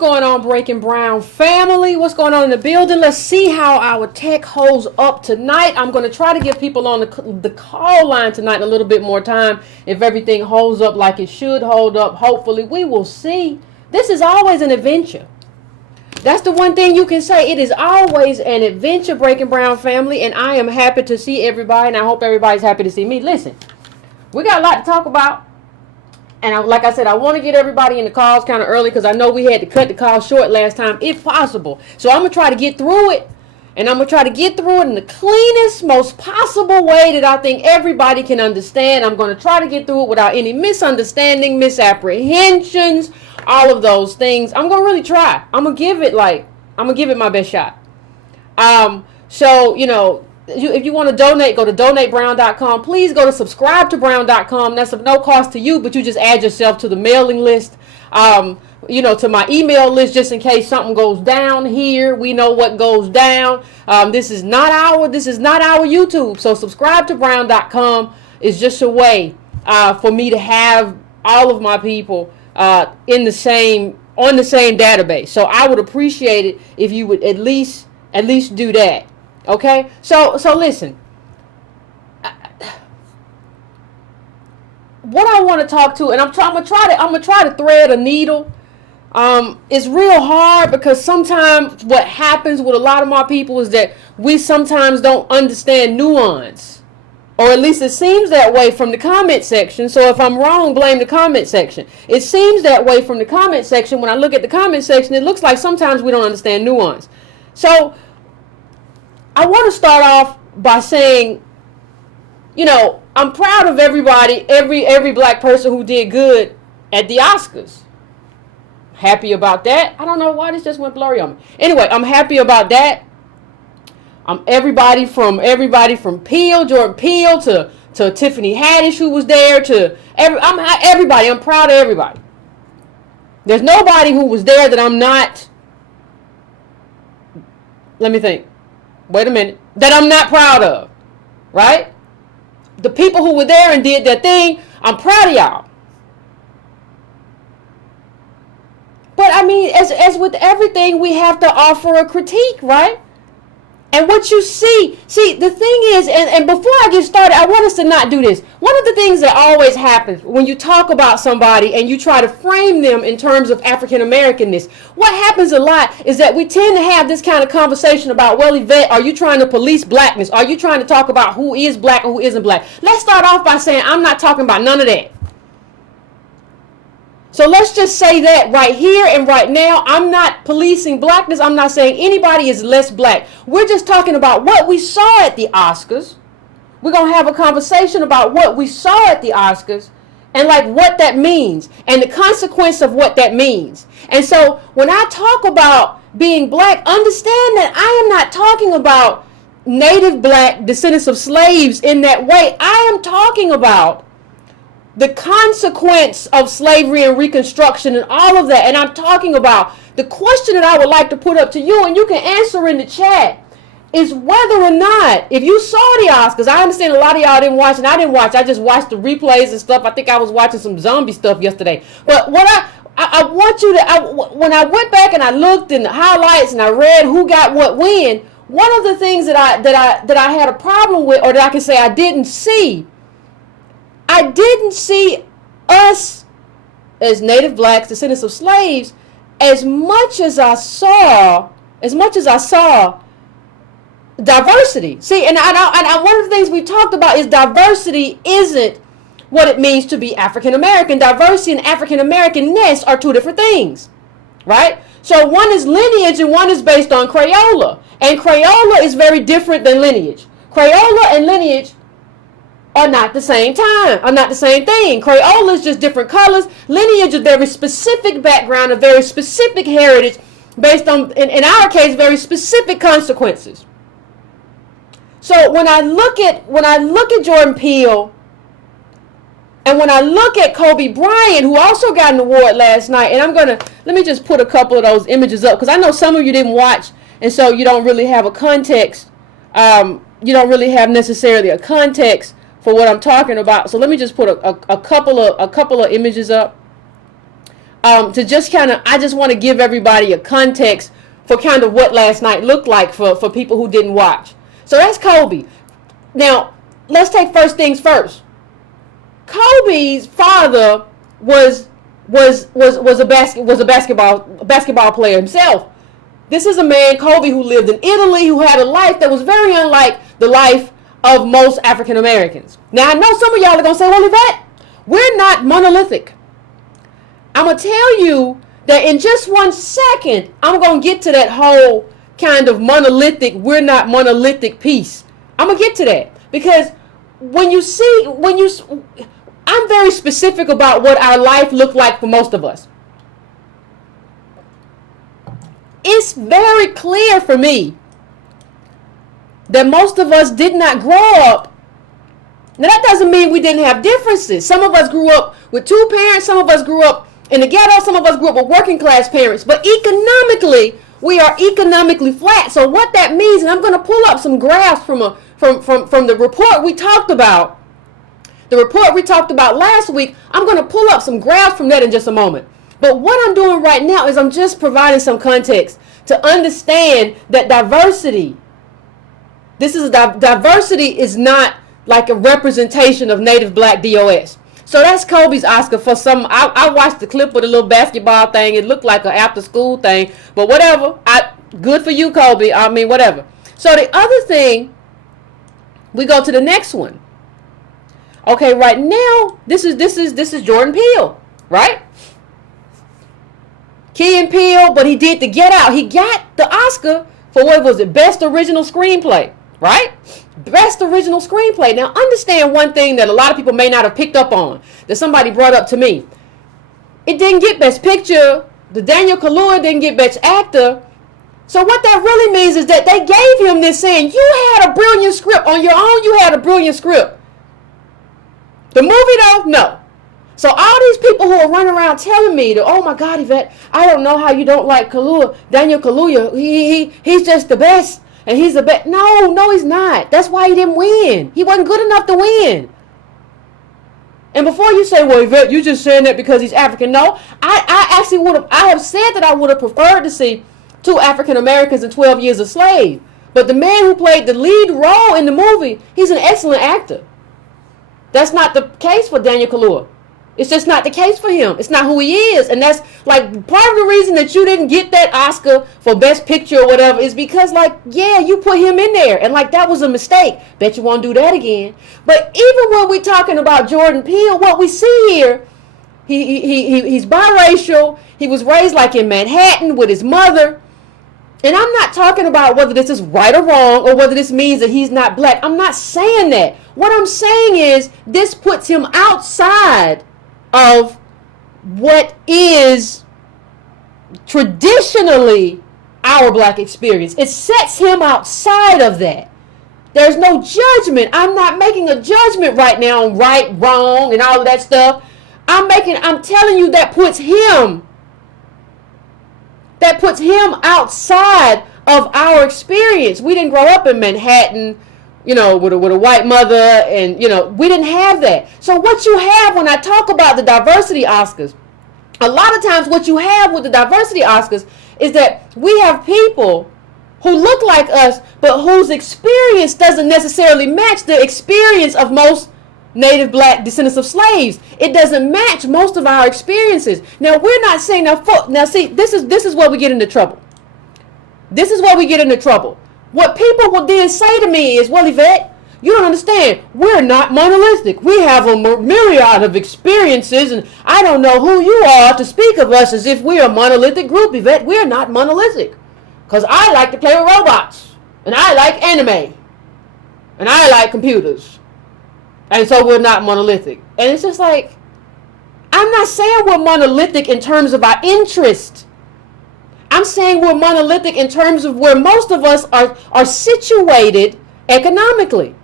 going on, Breaking Brown family? What's going on in the building? Let's see how our tech holds up tonight. I'm going to try to give people on the call line tonight a little bit more time. If everything holds up like it should hold up, hopefully we will see. This is always an adventure. That's the one thing you can say. It is always an adventure, Breaking Brown family, and I am happy to see everybody, and I hope everybody's happy to see me. Listen, we got a lot to talk about, and like I said, I want to get everybody in the calls kind of early because I know we had to cut the call short last time, if possible. So I'm going to try to get through it, and I'm going to try to get through it in the cleanest, most possible way that I think everybody can understand. I'm going to try to get through it without any misunderstanding, misapprehensions, all of those things. I'm going to really try. I'm going to give it my best shot. So, you know, if you want to donate, go to donatebrown.com. Please go to subscribetobrown.com. That's of no cost to you, but you just add yourself to the mailing list, you know, to my email list, just in case something goes down here. We know what goes down. This is not our YouTube. So subscribetobrown.com is just a way for me to have all of my people on the same database. So I would appreciate it if you would at least do that. Okay? So listen. What I want to talk to, and I'm gonna try to thread a needle. It's real hard because sometimes what happens with a lot of my people is that we sometimes don't understand nuance. Or at least it seems that way from the comment section. So if I'm wrong, blame the comment section. It seems that way from the comment section. When I look at the comment section, it looks like sometimes we don't understand nuance. So I want to start off by saying, you know, I'm proud of everybody, every black person who did good at the Oscars. Happy about that. I don't know why this just went blurry on me. Anyway, I'm happy about that. Everybody from Peele, Jordan Peele, to Tiffany Haddish, who was there, to everybody. I'm proud of everybody. There's nobody who was there that I'm not. Let me think. Wait a minute. That I'm not proud of, right? The people who were there and did their thing, I'm proud of y'all. But I mean, as with everything, we have to offer a critique, right? And what you see, the thing is, and before I get started, I want us to not do this. One of the things that always happens when you talk about somebody and you try to frame them in terms of African Americanness, what happens a lot is that we tend to have this kind of conversation about, well, Yvette, are you trying to police blackness? Are you trying to talk about who is black or who isn't black? Let's start off by saying I'm not talking about none of that. So let's just say that right here and right now. I'm not policing blackness. I'm not saying anybody is less black. We're just talking about what we saw at the Oscars. We're going to have a conversation about what we saw at the Oscars and like what that means and the consequence of what that means. And so when I talk about being black, understand that I am not talking about native black descendants of slaves in that way. I am talking about the consequence of slavery and Reconstruction and all of that. And I'm talking about the question that I would like to put up to you, and you can answer in the chat, is whether or not, if you saw the Oscars, I understand a lot of y'all didn't watch, and I didn't watch. I just watched the replays and stuff. I think I was watching some zombie stuff yesterday. But what I want you to, when I went back and I looked in the highlights and I read who got what when, one of the things that I had a problem with, or that I can say I didn't see us as native blacks, descendants of slaves, as much as I saw diversity. See, and one of the things we talked about is diversity isn't what it means to be African American. Diversity and African Americanness are two different things, right? So one is lineage and one is based on Crayola, and Crayola is very different than lineage. Crayola and lineage are not the same thing. Crayola is just different colors. Lineage is very specific background, a very specific heritage based on, in our case, very specific consequences. So when I look at Jordan Peele, and when I look at Kobe Bryant, who also got an award last night, and let me just put a couple of those images up, because I know some of you didn't watch, and so you don't really have a context. You don't really have necessarily a context for what I'm talking about. So let me just put a couple of images up. to just kind of, I just want to give everybody a context for kind of what last night looked like for people who didn't watch. So that's Kobe. Now, let's take first things first. Kobe's father was a basketball player himself. This is a man, Kobe, who lived in Italy, who had a life that was very unlike the life of most African Americans. Now, I know some of y'all are going to say, well, Yvette, we're not monolithic. I'm going to tell you that in just 1 second, I'm going to get to that whole kind of we're not monolithic piece. I'm going to get to that. Because I'm very specific about what our life looked like for most of us. It's very clear for me that most of us did not grow up. Now, that doesn't mean we didn't have differences. Some of us grew up with two parents. Some of us grew up in the ghetto. Some of us grew up with working class parents. But economically, we are economically flat. So what that means, and I'm going to pull up some graphs from the report we talked about. The report we talked about last week, I'm going to pull up some graphs from that in just a moment. But what I'm doing right now is I'm just providing some context to understand that diversity is not like a representation of Native Black DOS. So that's Kobe's Oscar for some. I watched the clip with a little basketball thing. It looked like an after school thing, but whatever. Good for you, Kobe. I mean, whatever. So the other thing, we go to the next one. Okay, right now, this is Jordan Peele, right? Key and Peele, but he did the Get Out. He got the Oscar for what was it? Best Original Screenplay, right? Best Original Screenplay. Now, understand one thing that a lot of people may not have picked up on, that somebody brought up to me. It didn't get Best Picture. The Daniel Kaluuya didn't get Best Actor. So what that really means is that they gave him this saying, you had a brilliant script. On your own, you had a brilliant script. The movie, though, no. So all these people who are running around telling me that, oh my God, Yvette, I don't know how you don't like Daniel Kaluuya. He's just the best, and he's the best. No, he's not. That's why he didn't win. He wasn't good enough to win. And before you say, well, Yvette, you just saying that because he's African. No, I actually I have said that I would have preferred to see 2 African Americans in 12 Years a Slave. But the man who played the lead role in the movie, he's an excellent actor. That's not the case for Daniel Kaluuya. It's just not the case for him. It's not who he is. And that's like part of the reason that you didn't get that Oscar for Best Picture or whatever is because, like, yeah, you put him in there. And like, that was a mistake. Bet you won't do that again. But even when we're talking about Jordan Peele, what we see here, he's biracial. He was raised like in Manhattan with his mother. And I'm not talking about whether this is right or wrong or whether this means that he's not black. I'm not saying that. What I'm saying is this puts him outside of what is traditionally our black experience. It sets him outside of that. There's no judgment. I'm not making a judgment right now on right, wrong, and all of that stuff. I'm telling you that puts him outside of our experience. We didn't grow up in Manhattan, with a white mother, and we didn't have that. So what you have when I talk about the diversity Oscars, a lot of times what you have with the diversity Oscars is that we have people who look like us, but whose experience doesn't necessarily match the experience of most Native Black descendants of slaves. It doesn't match most of our experiences. Now, we're not saying now see, this is where we get into trouble. This is where we get into trouble. What people will then say to me is, well, Yvette, you don't understand. We're not monolithic. We have a myriad of experiences, and I don't know who you are to speak of us as if we're a monolithic group, Yvette. We're not monolithic. Because I like to play with robots, and I like anime, and I like computers. And so we're not monolithic. And it's just like, I'm not saying we're monolithic in terms of our interest. I'm saying we're monolithic in terms of where most of us are situated economically.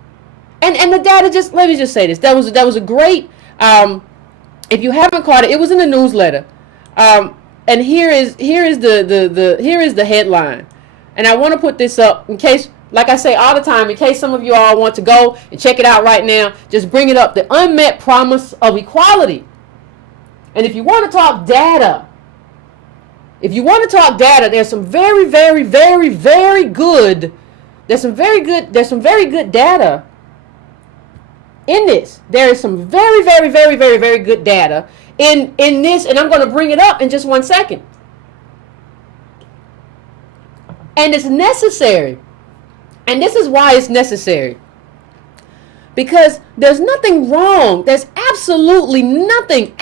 And the data let me just say this. That was a great, if you haven't caught it, it was in the newsletter. And here is the headline. And I want to put this up in case, like I say all the time, in case some of you all want to go and check it out right now, just bring it up. The unmet promise of equality. And if you want to talk data, If you want to talk data, there's some very, very, very, very good. There's some very good data in this. There is some very, very, very, very, very good data in this, and I'm going to bring it up in just 1 second. And it's necessary. And this is why it's necessary. Because there's nothing wrong. There's absolutely nothing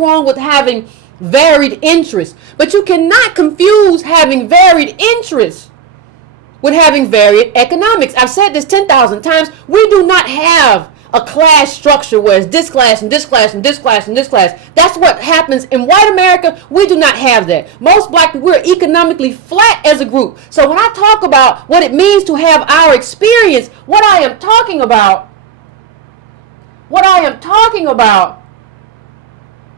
wrong with having varied interests. But you cannot confuse having varied interests with having varied economics. I've said this 10,000 times. We do not have a class structure where it's this class and this class and this class and this class. That's what happens in white America. We do not have that. Most black people, we're economically flat as a group. So when I talk about what it means to have our experience, what I am talking about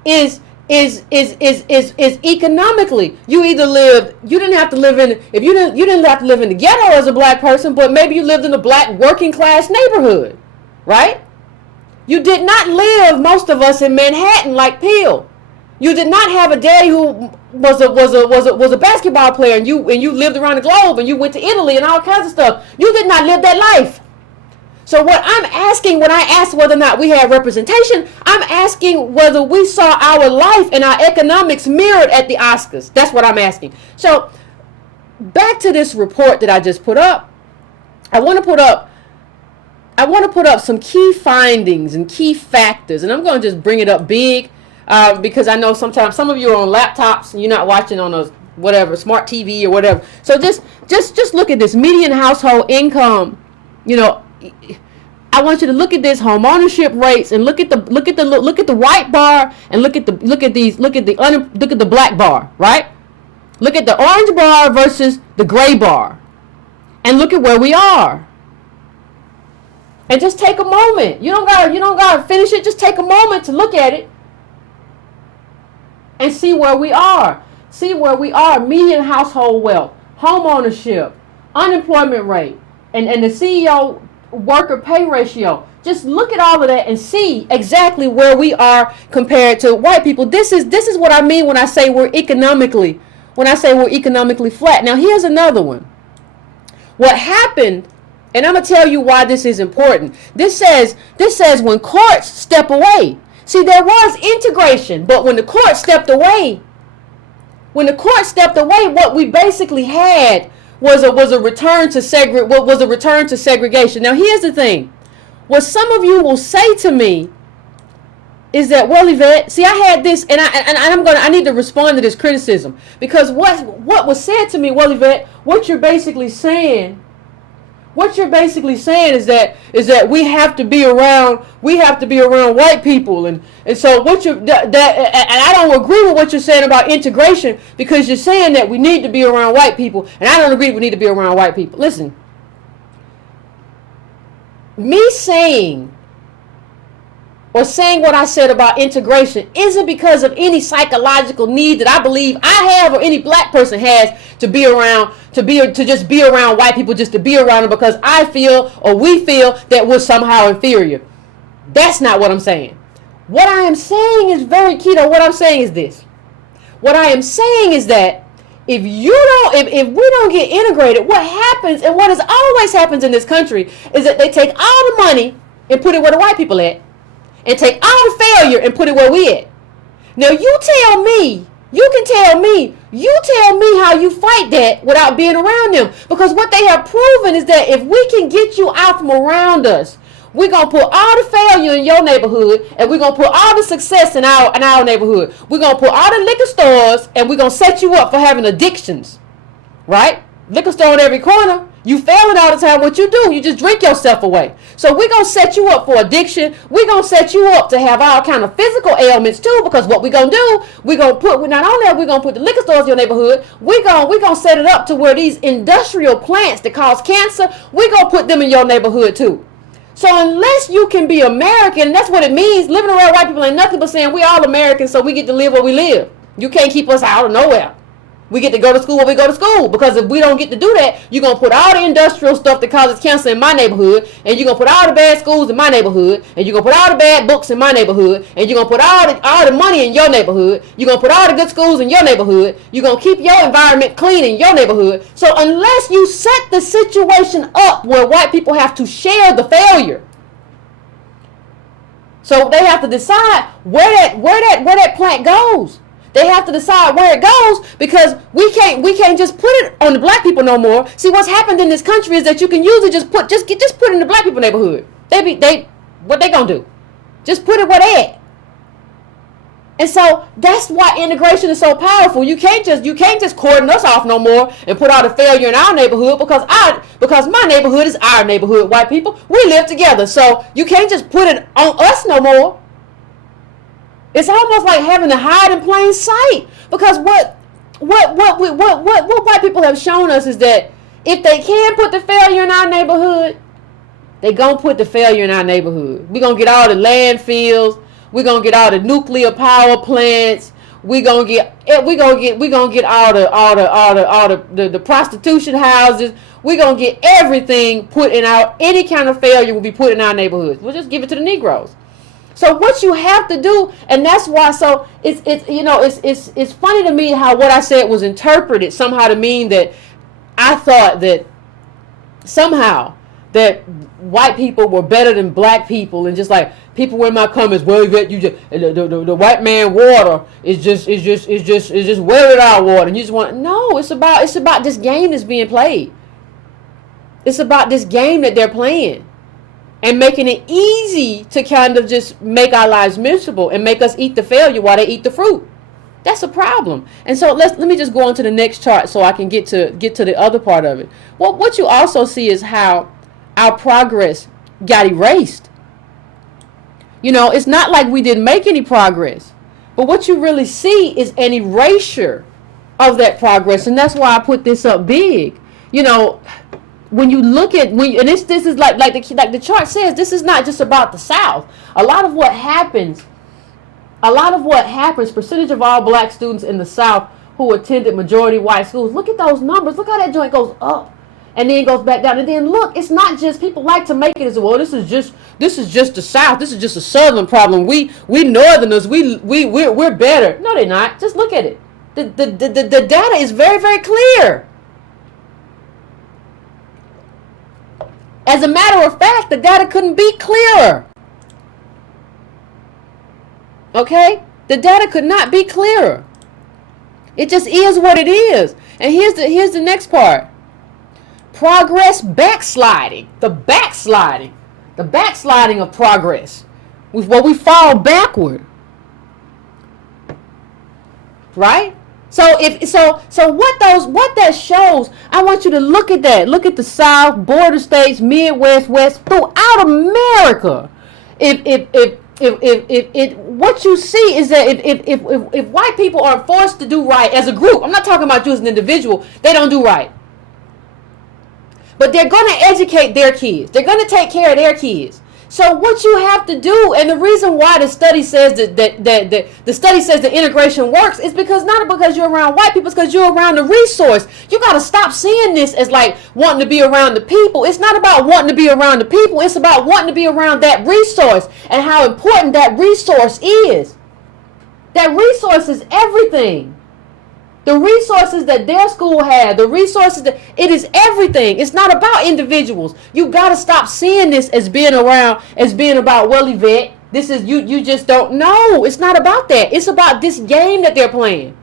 is economically. You didn't have to live in the ghetto as a black person, but maybe you lived in a black working class neighborhood, right? You did not live, most of us, in Manhattan like Peele. You did not have a daddy who was a basketball player, and you lived around the globe, and you went to Italy and all kinds of stuff. You did not live that life. So what I'm asking, when I ask whether or not we have representation, I'm asking whether we saw our life and our economics mirrored at the Oscars. That's what I'm asking. So back to this report that I just put up. I want to put up some key findings and key factors, and I'm going to just bring it up big because I know sometimes some of you are on laptops and you're not watching on a whatever smart TV or whatever. So just look at this median household income. I want you to look at this home ownership rates and look at the white bar and look at the black bar, right? Look at the orange bar versus the gray bar, and look at where we are. And just take a moment. You don't gotta finish it. Just take a moment to look at it and see where we are. See where we are. Median household wealth, home ownership, unemployment rate, and the CEO worker pay ratio. Just look at all of that and see exactly where we are compared to white people. This is what I mean when I say we're economically flat. Now here's another one. What happened, and I'm gonna tell you why this is important. This says when courts step away. See, there was integration, but when the court stepped away, what we basically had was a return to segregation. Now here's the thing. What some of you will say to me is that, well, Yvette, see, I had this, and I need to respond to this criticism, because what was said to me, well, Yvette, what you're basically saying is that we have to be around white people, and so and I don't agree with what you're saying about integration, because you're saying that we need to be around white people, and I don't agree we need to be around white people. Listen, me saying what I said about integration isn't because of any psychological need that I believe I have or any black person has to just be around white people, just to be around them because I feel or we feel that we're somehow inferior. That's not what I'm saying. What I am saying is very key though. What I'm saying is this. What I am saying is that if we don't get integrated, what happens, and what has always happens in this country, is that they take all the money and put it where the white people at, and take all the failure and put it where we at. Now you tell me how you fight that without being around them. Because what they have proven is that if we can get you out from around us, we're going to put all the failure in your neighborhood, and we're going to put all the success in our neighborhood. We're going to put all the liquor stores, and we're going to set you up for having addictions. Right? Liquor store on every corner. You failing all the time. What you do, you just drink yourself away. So we're going to set you up for addiction. We're going to set you up to have all kind of physical ailments too, because what we're going to do, we're going to put, not only are we going to put the liquor stores in your neighborhood, we're going to set it up to where these industrial plants that cause cancer, we're going to put them in your neighborhood too. So unless you can be American, that's what it means. Living around white people ain't nothing but saying we all Americans, so we get to live where we live. You can't keep us out of nowhere. We get to go to school when we go to school. Because if we don't get to do that, you're going to put all the industrial stuff that causes cancer in my neighborhood. And you're going to put all the bad schools in my neighborhood. And you're going to put all the bad books in my neighborhood. And you're going to put all the money in your neighborhood. You're going to put all the good schools in your neighborhood. You're going to keep your environment clean in your neighborhood. So unless you set the situation up where white people have to share the failure. So they have to decide where that plant goes. They have to decide where it goes, because we can't just put it on the black people no more. See, what's happened in this country is that you can usually just put it in the black people neighborhood. What they gonna do? Just put it where they at. And so that's why integration is so powerful. You can't just cordon us off no more and put all the failure in our neighborhood, because my neighborhood is our neighborhood, white people. We live together. So you can't just put it on us no more. It's almost like having to hide in plain sight, because what white people have shown us is that if they can put the failure in our neighborhood, they gonna put the failure in our neighborhood. We gonna get all the landfills. We gonna get all the nuclear power plants. We gonna get all the prostitution houses. We gonna get everything put in any kind of failure will be put in our neighborhoods. We'll just give it to the Negroes. So what you have to do, and that's why. So it's funny to me how what I said was interpreted somehow to mean that I thought that somehow that white people were better than black people, and just like people were in my comments, well, Yvette, you just the white man water is just well without water, and you just want no. It's about this game that's being played. It's about this game that they're playing. And making it easy to kind of just make our lives miserable and make us eat the failure while they eat the fruit. That's a problem. And so let me just go on to the next chart so I can get to the other part of it. Well, what you also see is how our progress got erased. It's not like we didn't make any progress, but what you really see is an erasure of that progress, and that's why I put this up big. When you look at and this is like the chart says, this is not just about the South. A lot of what happens, percentage of all black students in the South who attended majority white schools. Look at those numbers. Look how that joint goes up and then goes back down. And then look, it's not just, people like to make it as well. This is just the South. This is just a Southern problem. We Northerners, we're better. No, they're not. Just look at it. The data is very, very clear. As a matter of fact, the data couldn't be clearer. Okay? The data could not be clearer. It just is what it is. And here's the next part. Progress backsliding. The backsliding of progress. We fall backward. Right? So what that shows, I want you to look at that. Look at the South, border states, Midwest, West, throughout America. If what you see is that if white people are forced to do right as a group, I'm not talking about you as an individual, they don't do right. But they're going to educate their kids. They're going to take care of their kids. So what you have to do, and the reason why the study says that the study says that integration works, is not because you're around white people, it's because you're around the resource. You got to stop seeing this as like wanting to be around the people. It's not about wanting to be around the people. It's about wanting to be around that resource and how important that resource is. That resource is everything. The resources that their school had, the resources that it is everything. It's not about individuals. You got to stop seeing this as being about, well, Yvette, this is you just don't know. It's not about that. It's about this game that they're playing.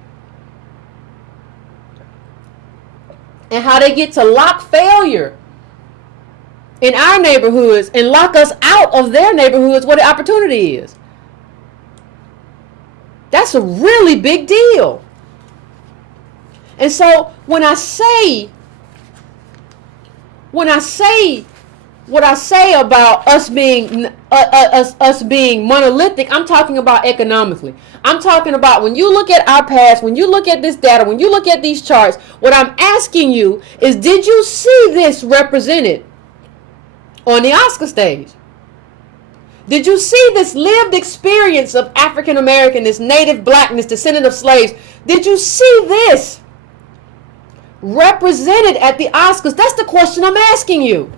And how they get to lock failure in our neighborhoods and lock us out of their neighborhoods where the opportunity is. That's a really big deal. And so when I say what I say about us being monolithic, I'm talking about economically. I'm talking about when you look at our past, when you look at this data, when you look at these charts, what I'm asking you is, did you see this represented on the Oscar stage? Did you see this lived experience of African American, this native blackness, descendant of slaves? Did you see this represented at the Oscars? That's the question I'm asking you.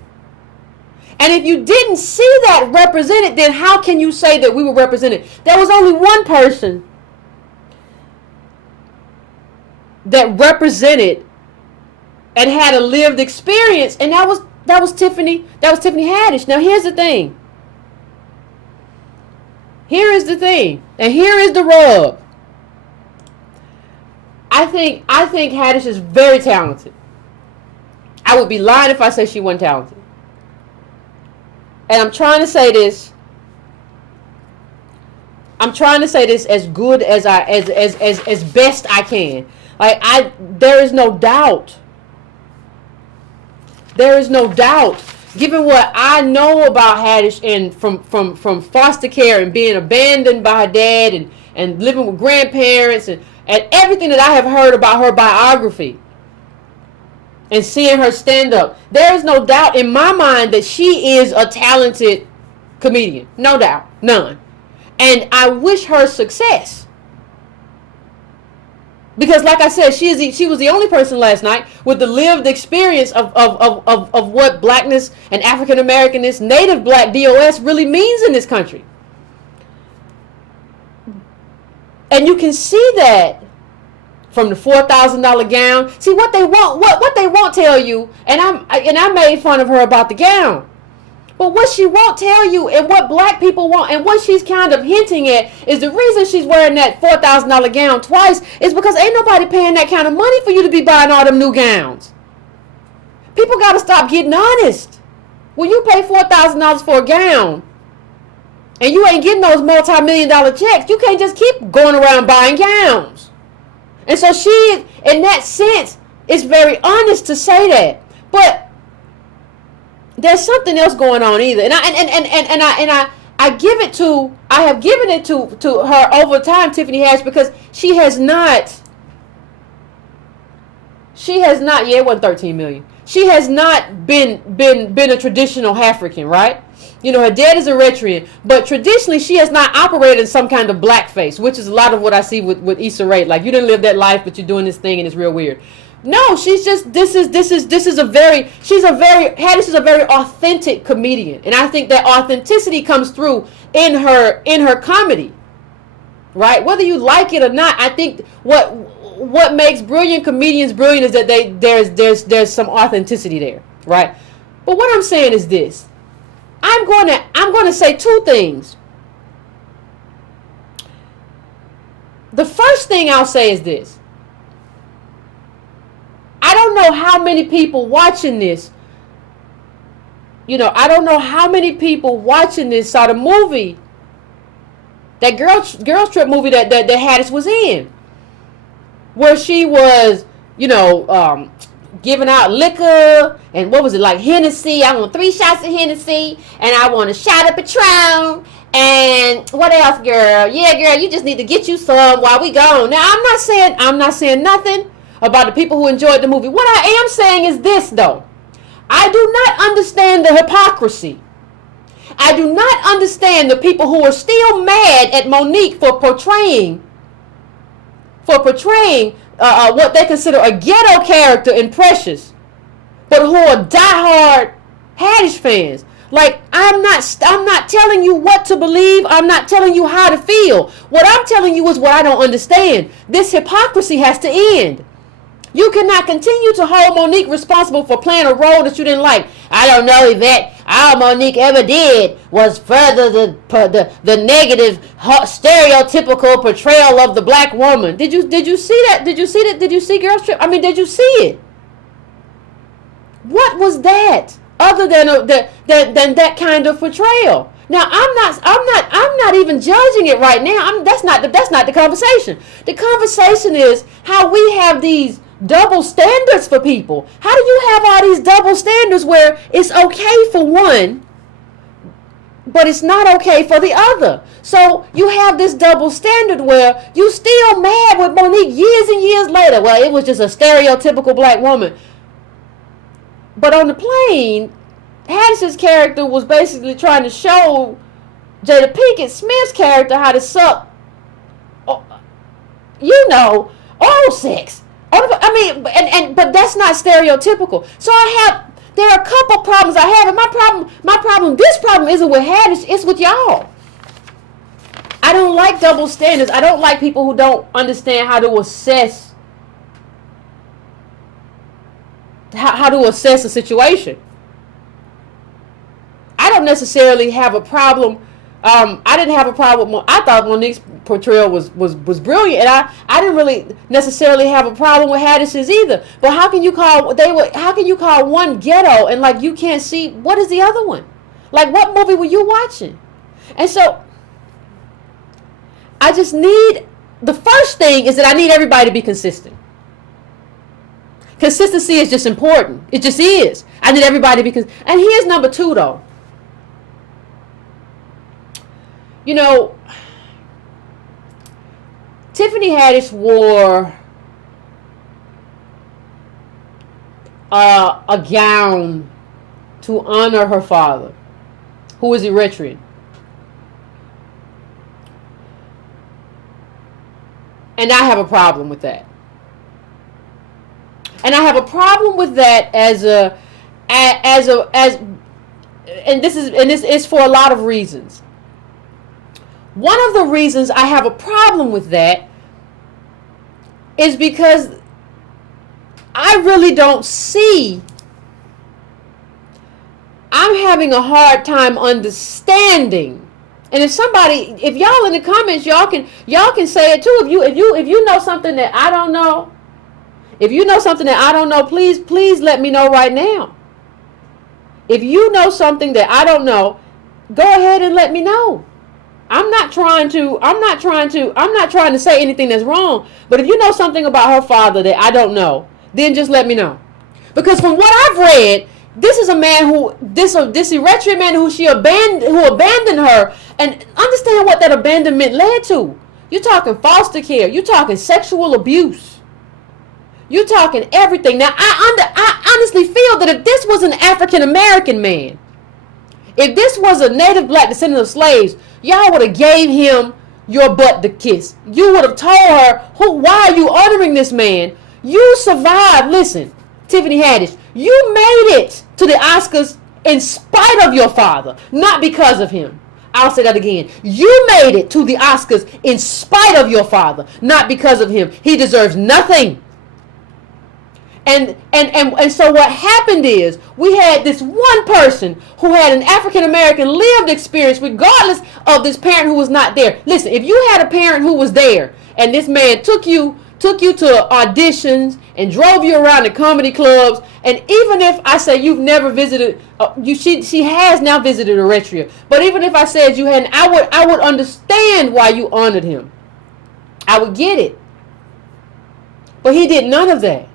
And if you didn't see that represented, then how can you say that we were represented? There was only one person that represented and had a lived experience, and that was Tiffany Haddish. Now here's the thing. Here is the thing, and here is the rub. I think Haddish is very talented. I would be lying if I say she wasn't talented. And I'm trying to say this. I'm trying to say this as good as as best I can. There is no doubt. There is no doubt. Given what I know about Haddish and from foster care and being abandoned by her dad and living with grandparents and everything that I have heard about her biography and seeing her stand up, there is no doubt in my mind that she is a talented comedian. No doubt. None. And I wish her success. Because like I said, she was the only person last night with the lived experience of what blackness and African Americanness, native black DOS really means in this country. And you can see that from the $4,000 gown. See what they won't tell you, and I made fun of her about the gown. But what she won't tell you and what black people want and what she's kind of hinting at is the reason she's wearing that $4,000 gown twice is because ain't nobody paying that kind of money for you to be buying all them new gowns. People got to stop getting honest. When you pay $4,000 for a gown and you ain't getting those multi-million-dollar checks, you can't just keep going around buying gowns. And so she, in that sense, is very honest to say that. But there's something else going on either. And I have given it to her over time, Tiffany Haddish, because she has not, yeah, it wasn't 13 million. She has not been a traditional African, right? You know, her dad is Eritrean, but traditionally she has not operated in some kind of blackface, which is a lot of what I see with Issa Rae. Like, you didn't live that life, but you're doing this thing and it's real weird. No, she's just, Haddish is a very authentic comedian. And I think that authenticity comes through in her comedy. Right? Whether you like it or not, I think what makes brilliant comedians brilliant is that there's some authenticity there. Right? But what I'm saying is this. I'm going to say two things. The first thing I'll say is this. I don't know how many people watching this, I don't know how many people watching this saw the movie, that girls trip movie that Haddish was in, where she was, giving out liquor, and what was it, like Hennessy? I want 3 shots of Hennessy, and I want a shot of Patron, and what else, girl? Yeah, girl, you just need to get you some while we gone. Now, I'm not saying nothing about the people who enjoyed the movie. What I am saying is this, though. I do not understand the hypocrisy. I do not understand the people who are still mad at Monique for portraying what they consider a ghetto character in Precious, but who are diehard Haddish fans. Like, I'm not telling you what to believe. I'm not telling you how to feel. What I'm telling you is what I don't understand. This hypocrisy has to end. You cannot continue to hold Monique responsible for playing a role that you didn't like. I don't know, Yvette. All Monique ever did was further the negative, stereotypical portrayal of the black woman. Did you see that? Did you see Girls Trip? I mean, did you see it? What was that other than that kind of portrayal? Now, I'm not even judging it right now. That's not the conversation. The conversation is how we have these double standards for people. How do you have all these double standards where it's okay for one, but it's not okay for the other? So you have this double standard where you still mad with Monique years and years later. Well, it was just a stereotypical black woman. But on the plane, Haddish's character was basically trying to show Jada Pinkett Smith's character how to suck, oral sex. I mean, but that's not stereotypical. So there are a couple problems I have, and this problem isn't with Haddish, it's with y'all. I don't like double standards. I don't like people who don't understand how to assess a situation. I don't necessarily have a problem. I didn't have a problem. I thought Monique's portrayal was brilliant, and I didn't really necessarily have a problem with Haddish's either. But how can you call one ghetto and like you can't see what is the other one? Like, what movie were you watching? And so I just need, the first thing is that I need everybody to be consistent. Consistency is just important. It just is. I need everybody to be consistent. And here's number two, though. You know, Tiffany Haddish wore a gown to honor her father, who was Eritrean. And I have a problem with that. And I have a problem with that and this is for a lot of reasons. One of the reasons I have a problem with that is because I really don't see, I'm having a hard time understanding. And if y'all in the comments, y'all can say it too. If you know something that I don't know, please let me know right now. If you know something that I don't know, go ahead and let me know. I'm not trying to say anything that's wrong, but if you know something about her father that I don't know, then just let me know. Because from what I've read, this is a man this Eritrean man who abandoned her, and understand what that abandonment led to. You're talking foster care, you're talking sexual abuse, you're talking everything. Now I honestly feel that if this was an African American man, if this was a native black descendant of slaves, y'all would have gave him your butt to kiss. You would have told her, why are you honoring this man? You survived. Listen, Tiffany Haddish, you made it to the Oscars in spite of your father, not because of him. I'll say that again. You made it to the Oscars in spite of your father, not because of him. He deserves nothing. And so what happened is we had this one person who had an African American lived experience, regardless of this parent who was not there. Listen, if you had a parent who was there and this man took you to auditions and drove you around the comedy clubs, and even if I say you've never visited, she has now visited Eritrea, but even if I said you hadn't, I would understand why you honored him. I would get it. But he did none of that.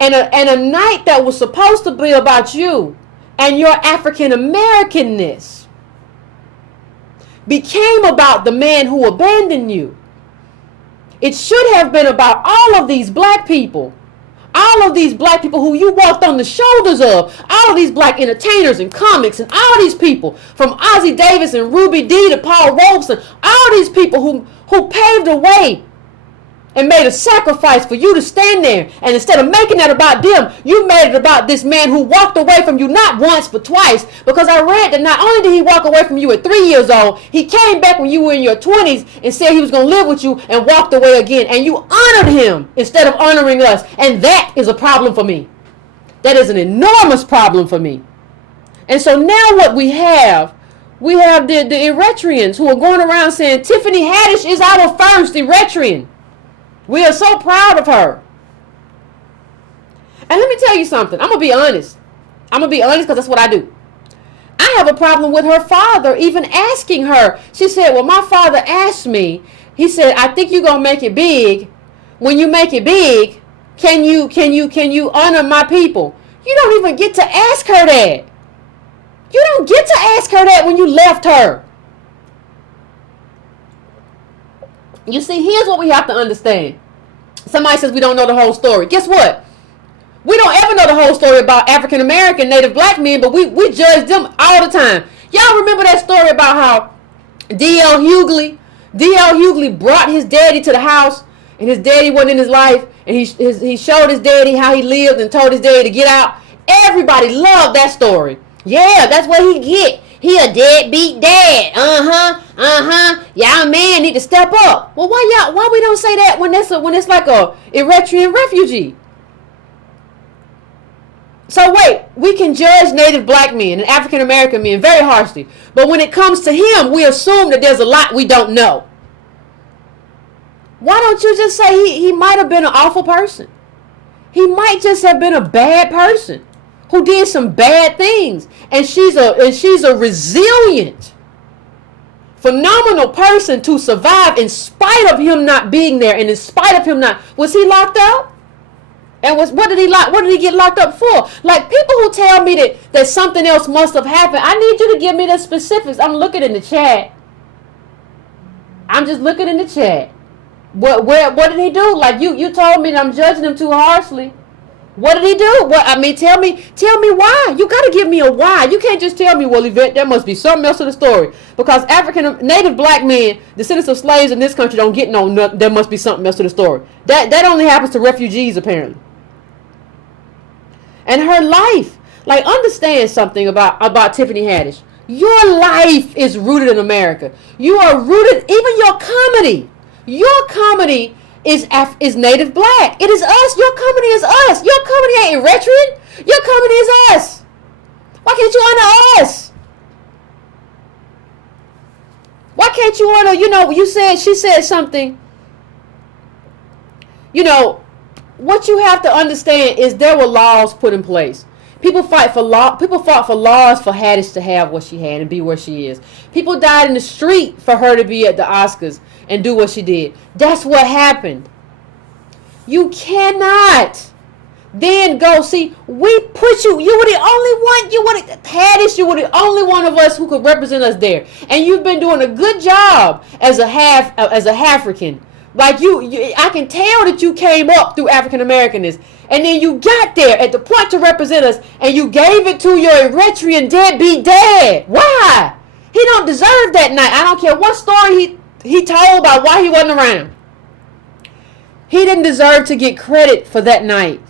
And a night that was supposed to be about you and your African Americanness became about the man who abandoned you. It should have been about all of these black people. All of these black people who you walked on the shoulders of. All of these black entertainers and comics and all these people. From Ozzie Davis and Ruby Dee to Paul Robeson. All these people who paved the way and made a sacrifice for you to stand there. And instead of making that about them, you made it about this man who walked away from you not once but twice. Because I read that not only did he walk away from you at 3 years old, he came back when you were in your 20s and said he was going to live with you and walked away again. And you honored him instead of honoring us. And that is a problem for me. That is an enormous problem for me. And so now what we have the Eritreans who are going around saying Tiffany Haddish is our first Eritrean. We are so proud of her. And let me tell you something. I'm going to be honest. Because that's what I do. I have a problem with her father even asking her. She said, well, my father asked me. He said, I think you're going to make it big. When you make it big, can you honor my people? You don't even get to ask her that. You don't get to ask her that when you left her. You see, here's what we have to understand. Somebody says we don't know the whole story. Guess what? We don't ever know the whole story about African American native black men, but we judge them all the time. Y'all remember that story about how D.L. Hughley brought his daddy to the house and his daddy wasn't in his life, and he showed his daddy how he lived and told his daddy to get out. Everybody loved that story. Yeah, that's what he get. He a deadbeat dad. Y'all man need to step up. Well, why we don't say that when it's like a Eritrean refugee? So wait, we can judge Native black men and African American men very harshly, but when it comes to him, we assume that there's a lot we don't know. Why don't you just say he might have been an awful person? He might just have been a bad person who did some bad things, and she's a resilient, phenomenal person to survive in spite of him not being there, and in spite of him not. Was he locked up? And what did he get locked up for? Like, people who tell me that something else must have happened, I need you to give me the specifics. I'm looking in the chat. I'm just looking in the chat. What did he do? Like, you told me that I'm judging him too harshly. What did he do? Tell me why. You got to give me a why. You can't just tell me, well, Yvette, there must be something else to the story. Because Native black men, descendants of slaves in this country, don't get there must be something else to the story. That only happens to refugees, apparently. And her life, like, understand something about Tiffany Haddish. Your life is rooted in America. You are rooted, even your comedy. Your comedy is Native black. It is us. Your comedy is us. Your comedy ain't Eritrean. Your comedy is us. Why can't you honor us? Why can't you honor, she said something. What you have to understand is there were laws put in place. People fought for laws for Haddish to have what she had and be where she is. People died in the street for her to be at the Oscars and do what she did. That's what happened. You cannot then go see. We put you. You were the only one. Haddish. You were the only one of us who could represent us there, and you've been doing a good job as a African. Like I can tell that you came up through African Americanness, and then you got there at the point to represent us, and you gave it to your Eritrean deadbeat dad. Why? He don't deserve that night. I don't care what story he told about why he wasn't around. He didn't deserve to get credit for that night.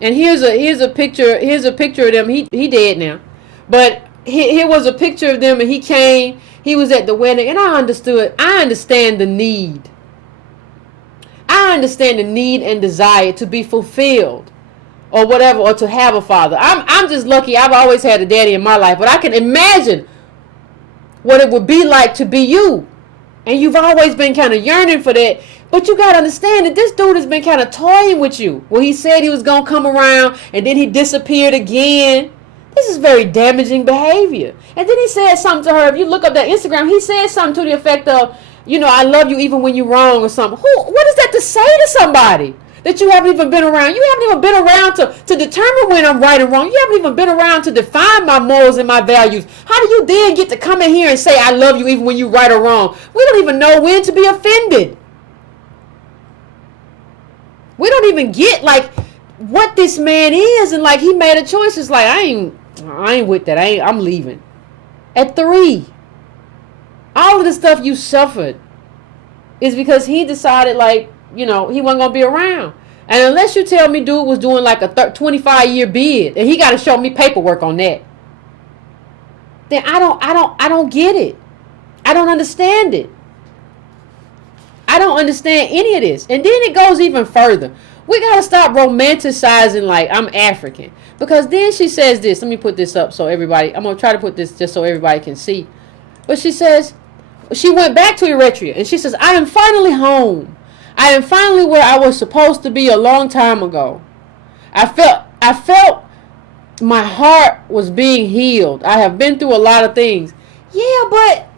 And here's a picture. Here's a picture of them. He dead now, but here was a picture of them, and he came. He was at the wedding, and I understand the need. I understand the need and desire to be fulfilled or whatever, or to have a father. I'm just lucky. I've always had a daddy in my life, but I can imagine what it would be like to be you. And you've always been kind of yearning for that. But you got to understand that this dude has been kind of toying with you. Well, he said he was going to come around, and then he disappeared again. This is very damaging behavior. And then he said something to her. If you look up that Instagram, he said something to the effect of, I love you even when you're wrong or something. What is that to say to somebody that you haven't even been around? You haven't even been around to determine when I'm right and wrong. You haven't even been around to define my morals and my values. How do you then get to come in here and say I love you even when you're right or wrong? We don't even know when to be offended. We don't even get like what this man is, and like he made a choice. It's like I ain't with that. I'm leaving. At 3. All of the stuff you suffered is because he decided, like, he wasn't going to be around. And unless you tell me dude was doing like a 25-year bid, and he got to show me paperwork on that, then I don't get it. I don't understand it. I don't understand any of this. And then it goes even further. We got to stop romanticizing like I'm African. Because then she says this. Let me put this up so everybody, I'm going to try to put this just so everybody can see. But she says, she went back to Eritrea, and she says, I am finally home. I am finally where I was supposed to be a long time ago. I felt my heart was being healed. I have been through a lot of things. Yeah, but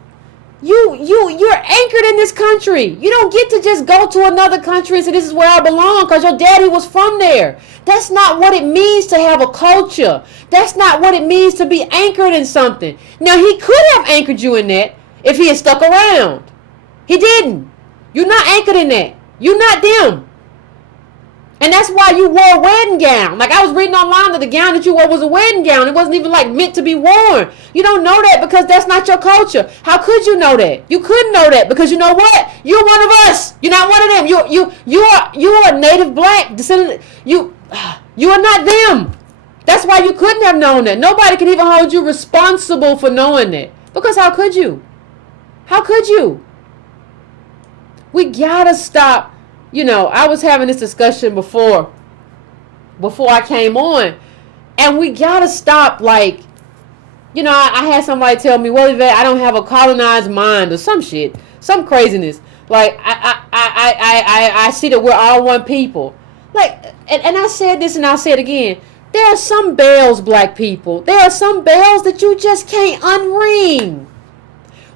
you're anchored in this country. You don't get to just go to another country and say this is where I belong because your daddy was from there. That's not what it means to have a culture. That's not what it means to be anchored in something. Now, he could have anchored you in that if he had stuck around. He didn't. You're not anchored in that. You're not them. And that's why you wore a wedding gown. Like, I was reading online that the gown that you wore was a wedding gown. It wasn't even like meant to be worn. You don't know that because that's not your culture. How could you know that? You couldn't know that because you know what? You're one of us. You're not one of them. You are native black descendant. You are not them. That's why you couldn't have known that. Nobody can even hold you responsible for knowing that. Because how could you? How could you? We gotta stop. You know, I was having this discussion before I came on, and we gotta stop, like, you know, I had somebody tell me, well, Yvette, I don't have a colonized mind or some shit, some craziness. Like, I see that we're all one people. Like, and I said this and I'll say it again. There are some bells, black people. There are some bells that you just can't unring.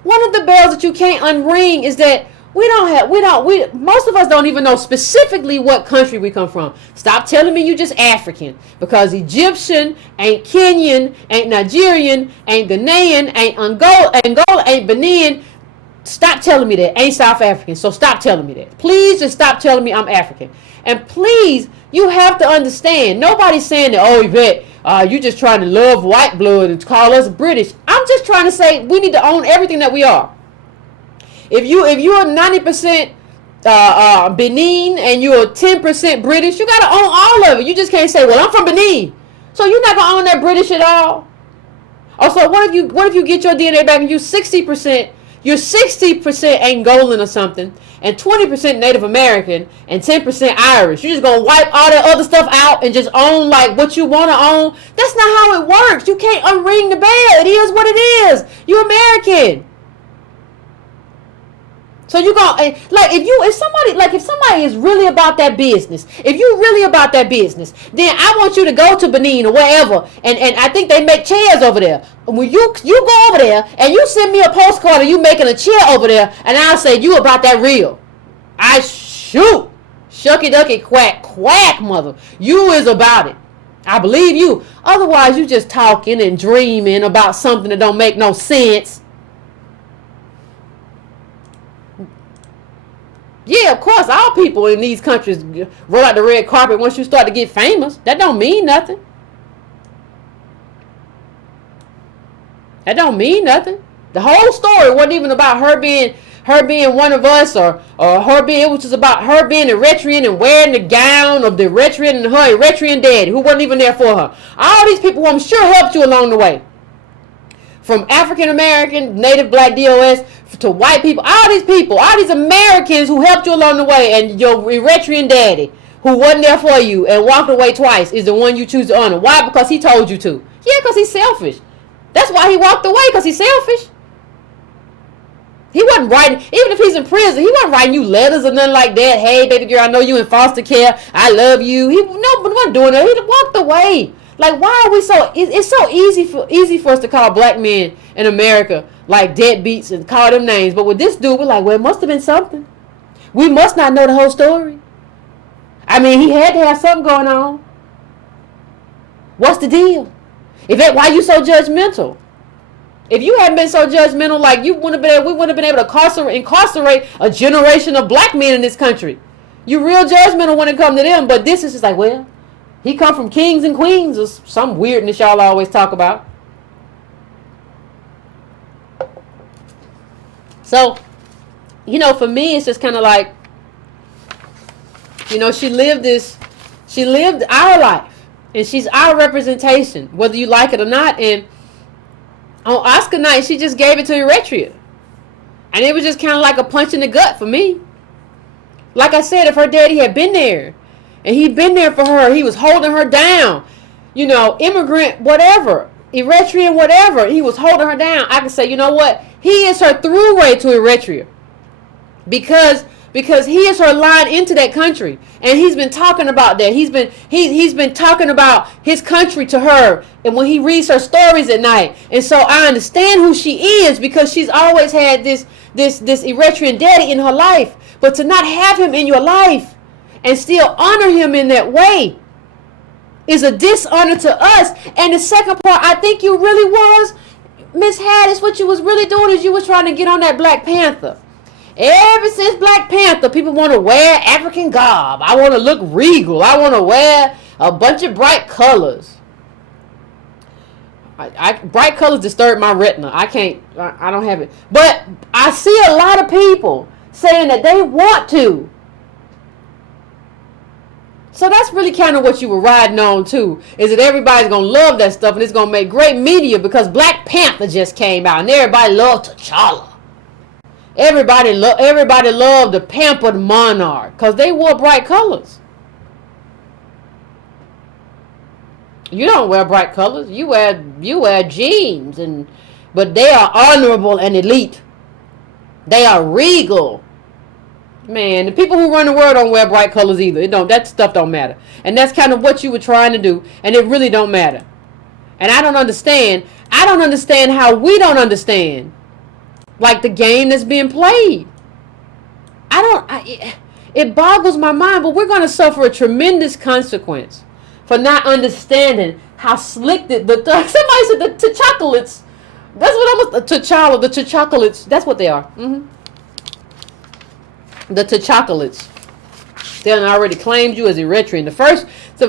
One of the bells that you can't unring is that most of us don't even know specifically what country we come from. Stop telling me you just African, because Egyptian ain't Kenyan, ain't Nigerian, ain't Ghanaian, ain't Angola, ain't Benin. Stop telling me that. Ain't South African. So stop telling me that. Please just stop telling me I'm African. And please, you have to understand, nobody's saying that, oh, Yvette, you just trying to love white blood and call us British. I'm just trying to say we need to own everything that we are. If you're 90% Benin and you're 10% British, you gotta own all of it. You just can't say, well, I'm from Benin, so you're not gonna own that British at all. Also, what if you get your DNA back and you're 60% Angolan or something, and 20% Native American and 10% Irish? You're just gonna wipe all that other stuff out and just own like what you want to own? That's not how it works. You can't unring the bell. It is what it is. You're American. So you go like if somebody is really about that business, if you really about that business, then I want you to go to Benin or wherever, and I think they make chairs over there. When you go over there and you send me a postcard and you making a chair over there, and I'll say you about that real. I shoot, shucky ducky quack quack mother, you is about it. I believe you. Otherwise, you just talking and dreaming about something that don't make no sense. Yeah, of course, all people in these countries roll out the red carpet once you start to get famous. That don't mean nothing. That don't mean nothing. The whole story wasn't even about her being one of us, or her being, it was just about her being Eritrean and wearing the gown of the Eritrean and her Eritrean daddy who wasn't even there for her. All these people who I'm sure helped you along the way. From African American, Native Black DOS, to white people, all these Americans who helped you along the way, and your Eritrean daddy who wasn't there for you and walked away twice is the one you choose to honor. Why? Because he told you to. Yeah, because he's selfish. That's why he walked away, because he's selfish. He wasn't writing, even if he's in prison, he wasn't writing you letters or nothing like that. Hey, baby girl, I know you in foster care. I love you. He wasn't doing that. He walked away. Like, why are we it's so easy for us to call black men in America like deadbeats and call them names. But with this dude, we're like, well, it must have been something. We must not know the whole story. I mean, he had to have something going on. What's the deal? Why are you so judgmental? If you hadn't been so judgmental, like, we wouldn't have been able to incarcerate a generation of black men in this country. You're real judgmental when it comes to them, but this is just like, well, he come from kings and queens or some weirdness y'all always talk about. So, you know, for me, it's just kind of like, you know, she lived our life, and she's our representation, whether you like it or not. And on Oscar night, she just gave it to Eritrea. And it was just kind of like a punch in the gut for me. Like I said, if her daddy had been there, and he'd been there for her, he was holding her down, you know, immigrant, whatever, Eritrean, whatever, he was holding her down, I could say, you know what, he is her throughway to Eritrea. Because he is her line into that country. And he's been talking about that. He's been talking about his country to her, and when he reads her stories at night. And so I understand who she is, because she's always had this Eritrean daddy in her life. But to not have him in your life and still honor him in that way is a dishonor to us. And the second part, I think you really was, Miss Haddish, what you was really doing is you was trying to get on that Black Panther. Ever since Black Panther, people want to wear African garb. I want to look regal. I want to wear a bunch of bright colors. Bright colors disturb my retina. I don't have it. But I see a lot of people saying that they want to. So that's really kind of what you were riding on too, is that everybody's going to love that stuff and it's going to make great media because Black Panther just came out and everybody loved T'Challa. Everybody loved the pampered monarch because they wore bright colors. You don't wear bright colors. You wear jeans, but they are honorable and elite. They are regal. Man, the people who run the world don't wear bright colors either. That stuff don't matter. And that's kind of what you were trying to do, and it really don't matter. And I don't understand how we don't understand, like, the game that's being played. It boggles my mind, but we're going to suffer a tremendous consequence for not understanding how slick somebody said the T'Chocolates. That's what the T'Chocolates. That's what they are. The T'Chocolates. They already claimed you as Eritrean.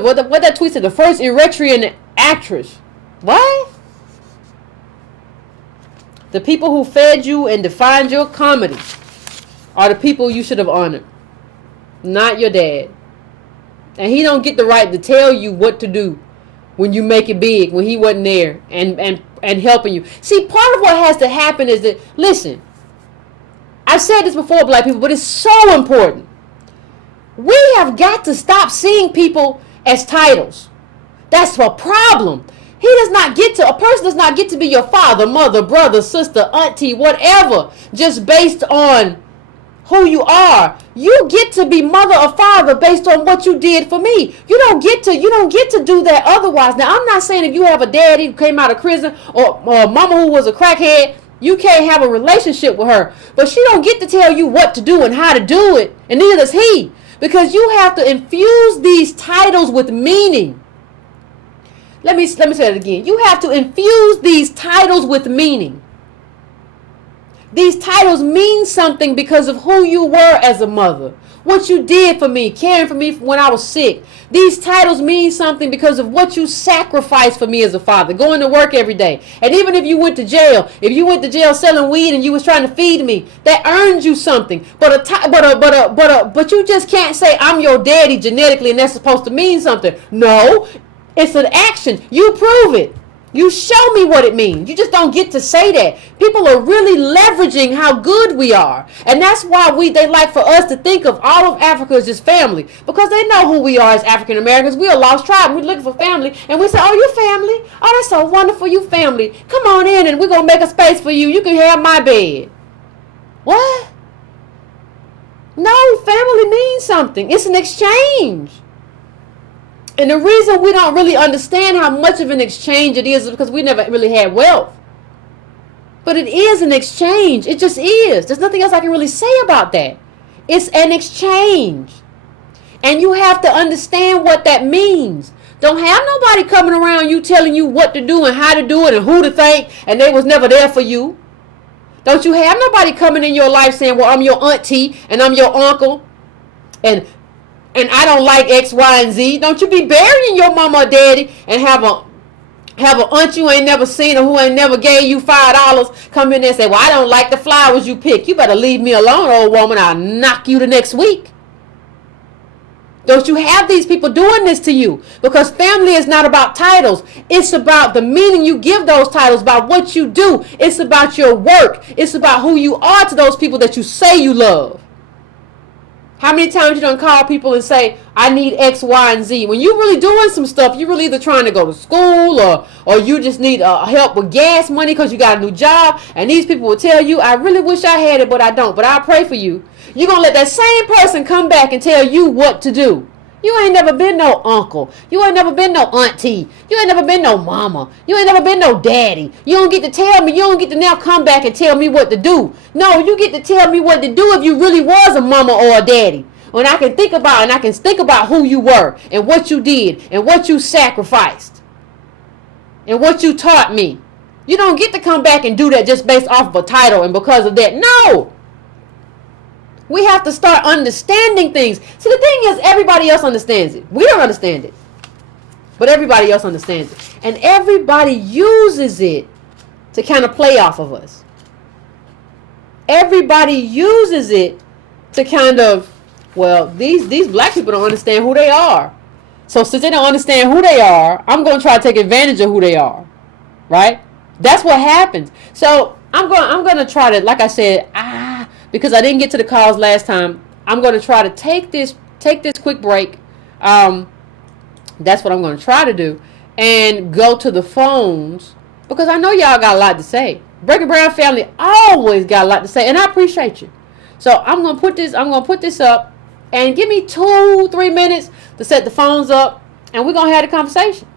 What that tweet said, the first Eritrean actress. What? The people who fed you and defined your comedy are the people you should have honored, not your dad. And he don't get the right to tell you what to do when you make it big, when he wasn't there and helping you. See, part of what has to happen is that, listen, I've said this before, Black people, but it's so important. We have got to stop seeing people as titles. That's a problem. A person does not get to be your father, mother, brother, sister, auntie, whatever, just based on who you are. You get to be mother or father based on what you did for me. You don't get to do that otherwise. Now, I'm not saying if you have a daddy who came out of prison or a mama who was a crackhead, you can't have a relationship with her. But she don't get to tell you what to do and how to do it, and neither does he. Because you have to infuse these titles with meaning. Let me say it again. You have to infuse these titles with meaning. These titles mean something because of who you were as a mother. What you did for me, caring for me when I was sick. These titles mean something because of what you sacrificed for me as a father. Going to work every day. And even if you went to jail, selling weed and you was trying to feed me, that earned you something. But you just can't say I'm your daddy genetically and that's supposed to mean something. No. It's an action. You prove it. You show me what it means. You just don't get to say that. People are really leveraging how good we are. And that's why they like for us to think of all of Africa as just family. Because they know who we are as African Americans. We're a lost tribe. We're looking for family. And we say, oh, you family? Oh, that's so wonderful, you family. Come on in and we're going to make a space for you. You can have my bed. What? No, family means something. It's an exchange. And the reason we don't really understand how much of an exchange it is because we never really had wealth. But it is an exchange. It just is. There's nothing else I can really say about that. It's an exchange. And you have to understand what that means. Don't have nobody coming around you telling you what to do and how to do it and who to thank, and they was never there for you. Don't you have nobody coming in your life saying, well, I'm your auntie and I'm your uncle and I don't like X, Y, and Z. Don't you be burying your mama or daddy and have a aunt you ain't never seen or who ain't never gave you $5 come in there and say, well, I don't like the flowers you pick. You better leave me alone, old woman. I'll knock you the next week. Don't you have these people doing this to you? Because family is not about titles. It's about the meaning you give those titles, about what you do. It's about your work. It's about who you are to those people that you say you love. How many times you done call people and say, I need X, Y, and Z? When you really doing some stuff, you really either trying to go to school or you just need help with gas money because you got a new job. And these people will tell you, I really wish I had it, but I don't. But I'll pray for you. You're going to let that same person come back and tell you what to do. You ain't never been no uncle. You ain't never been no auntie. You ain't never been no mama. You ain't never been no daddy. You don't get to tell me. You don't get to now come back and tell me what to do. No, you get to tell me what to do if you really was a mama or a daddy. When I can think about who you were and what you did and what you sacrificed and what you taught me. You don't get to come back and do that just based off of a title and because of that. No. We have to start understanding things. See, the thing is, everybody else understands it. We don't understand it. But everybody else understands it. And everybody uses it to kind of play off of us. Everybody uses it to kind of, well, these black people don't understand who they are. So since they don't understand who they are, I'm going to try to take advantage of who they are. Right? That's what happens. So I'm going to try to, like I said, because I didn't get to the calls last time, I'm going to try to take this quick break. That's what I'm going to try to do, and go to the phones, because I know y'all got a lot to say. Breaking Brown family always got a lot to say, and I appreciate you. So I'm going to put this up, and give me 2-3 minutes to set the phones up, and we're going to have a conversation.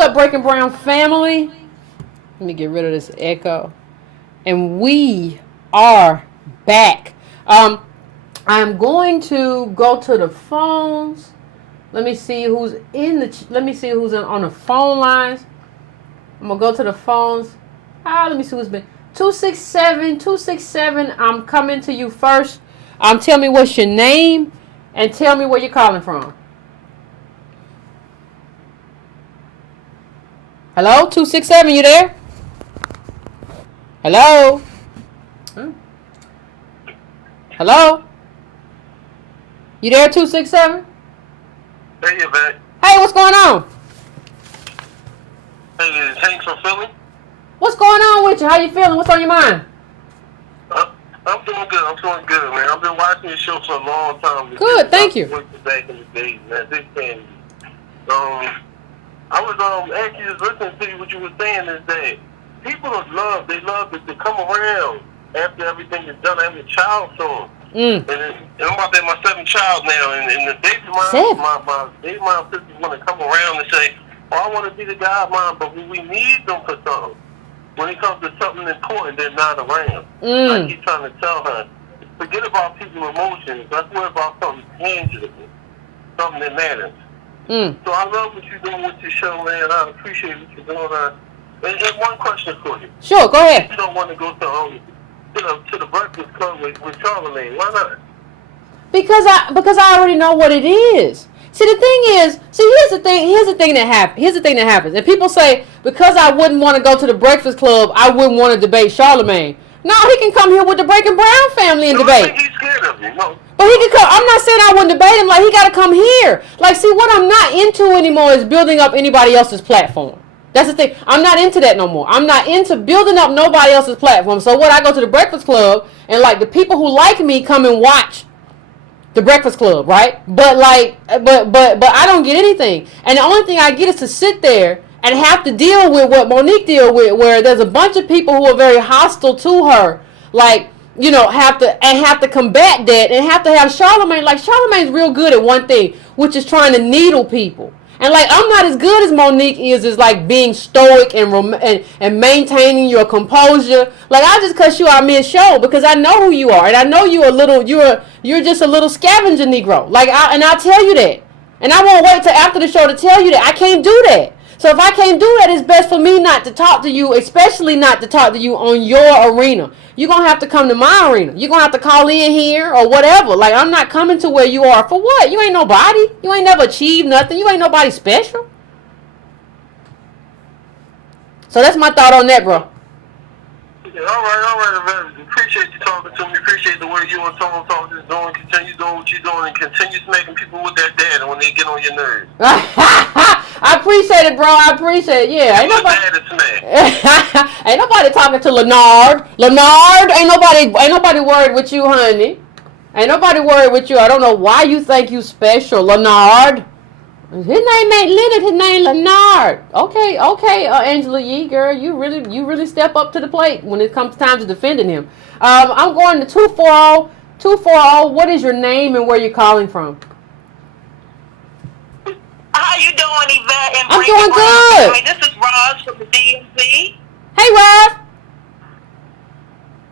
up, Breaking Brown family? Let me get rid of this echo. And we are back. I'm going to go to the phones. Let me see who's on the phone lines. I'm gonna go to the phones. Let me see who's been 267. I'm coming to you first. Tell me what's your name and tell me where you're calling from. Hello, 267. You there? Hello. Hello. You there, 267? Hey, Yvette. Hey, what's going on? Hey, is Hank from Philly? What's going on with you? How you feeling? What's on your mind? I'm doing good, man. I've been watching your show for a long time. Good, thank you. Back in the day, man. Big fan. I was actually just listening to what you were saying is that people love to come around after everything is done. I have a child soon. And I'm about to have my 7th child now, and the baby mom, my baby mom sisters want to come around and say, "Oh, I want to be the godmom, but we need them for something. When it comes to something important, they're not around." I keep trying to tell her, forget about people's emotions. Let's worry about something tangible, something that matters. So I love what you're doing with your show, man. I appreciate what you're doing. And one question for you. Sure, go ahead. You don't want to go to the Breakfast Club with Charlamagne. Why not? Because I already know what it is. See, the thing is, here's the thing that happens. And people say, because I wouldn't want to go to the Breakfast Club, I wouldn't want to debate Charlamagne. No, he can come here with the Breaking Brown family and debate. I think he's scared of you. No. But he can come. I'm not saying I wouldn't debate him. Like, he got to come here. Like, see, what I'm not into anymore is building up anybody else's platform. That's the thing. I'm not into that no more. I'm not into building up nobody else's platform. So what, I go to the Breakfast Club and like the people who like me come and watch the Breakfast Club, right? But I don't get anything. And the only thing I get is to sit there and have to deal with what Monique deal with, where there's a bunch of people who are very hostile to her, like, you know, have to combat that and have to have Charlamagne. Like, Charlamagne's real good at one thing, which is trying to needle people. And like, I'm not as good as Monique is like being stoic and maintaining your composure. Like, I just cuss you out mid-show because I know who you are, and I know you're just a little scavenger Negro. Like, I'll tell you that, and I won't wait till after the show to tell you that. I can't do that. So if I can't do that, it's best for me not to talk to you, especially not to talk to you on your arena. You're going to have to come to my arena. You're going to have to call in here or whatever. Like, I'm not coming to where you are. For what? You ain't nobody. You ain't never achieved nothing. You ain't nobody special. So that's my thought on that, bro. Yeah, all right. Appreciate you talking to me. Appreciate the way you and Tom Talk is doing. Continue doing what you're doing and continue smacking people with that data when they get on your nerves. I appreciate it, bro. I appreciate it. Yeah. Ain't nobody talking to Leonard. Ain't nobody worried with you, honey. Ain't nobody worried with you. I don't know why you think you special, Leonard. His name ain't Leonard. His name Leonard. Okay, Angela Yee, girl, you really step up to the plate when it comes time to defending him. I'm going to 240. What is your name and where you're calling from? How you doing, Yvette? I'm doing good. This is Roz from the DMV. Hey, Roz.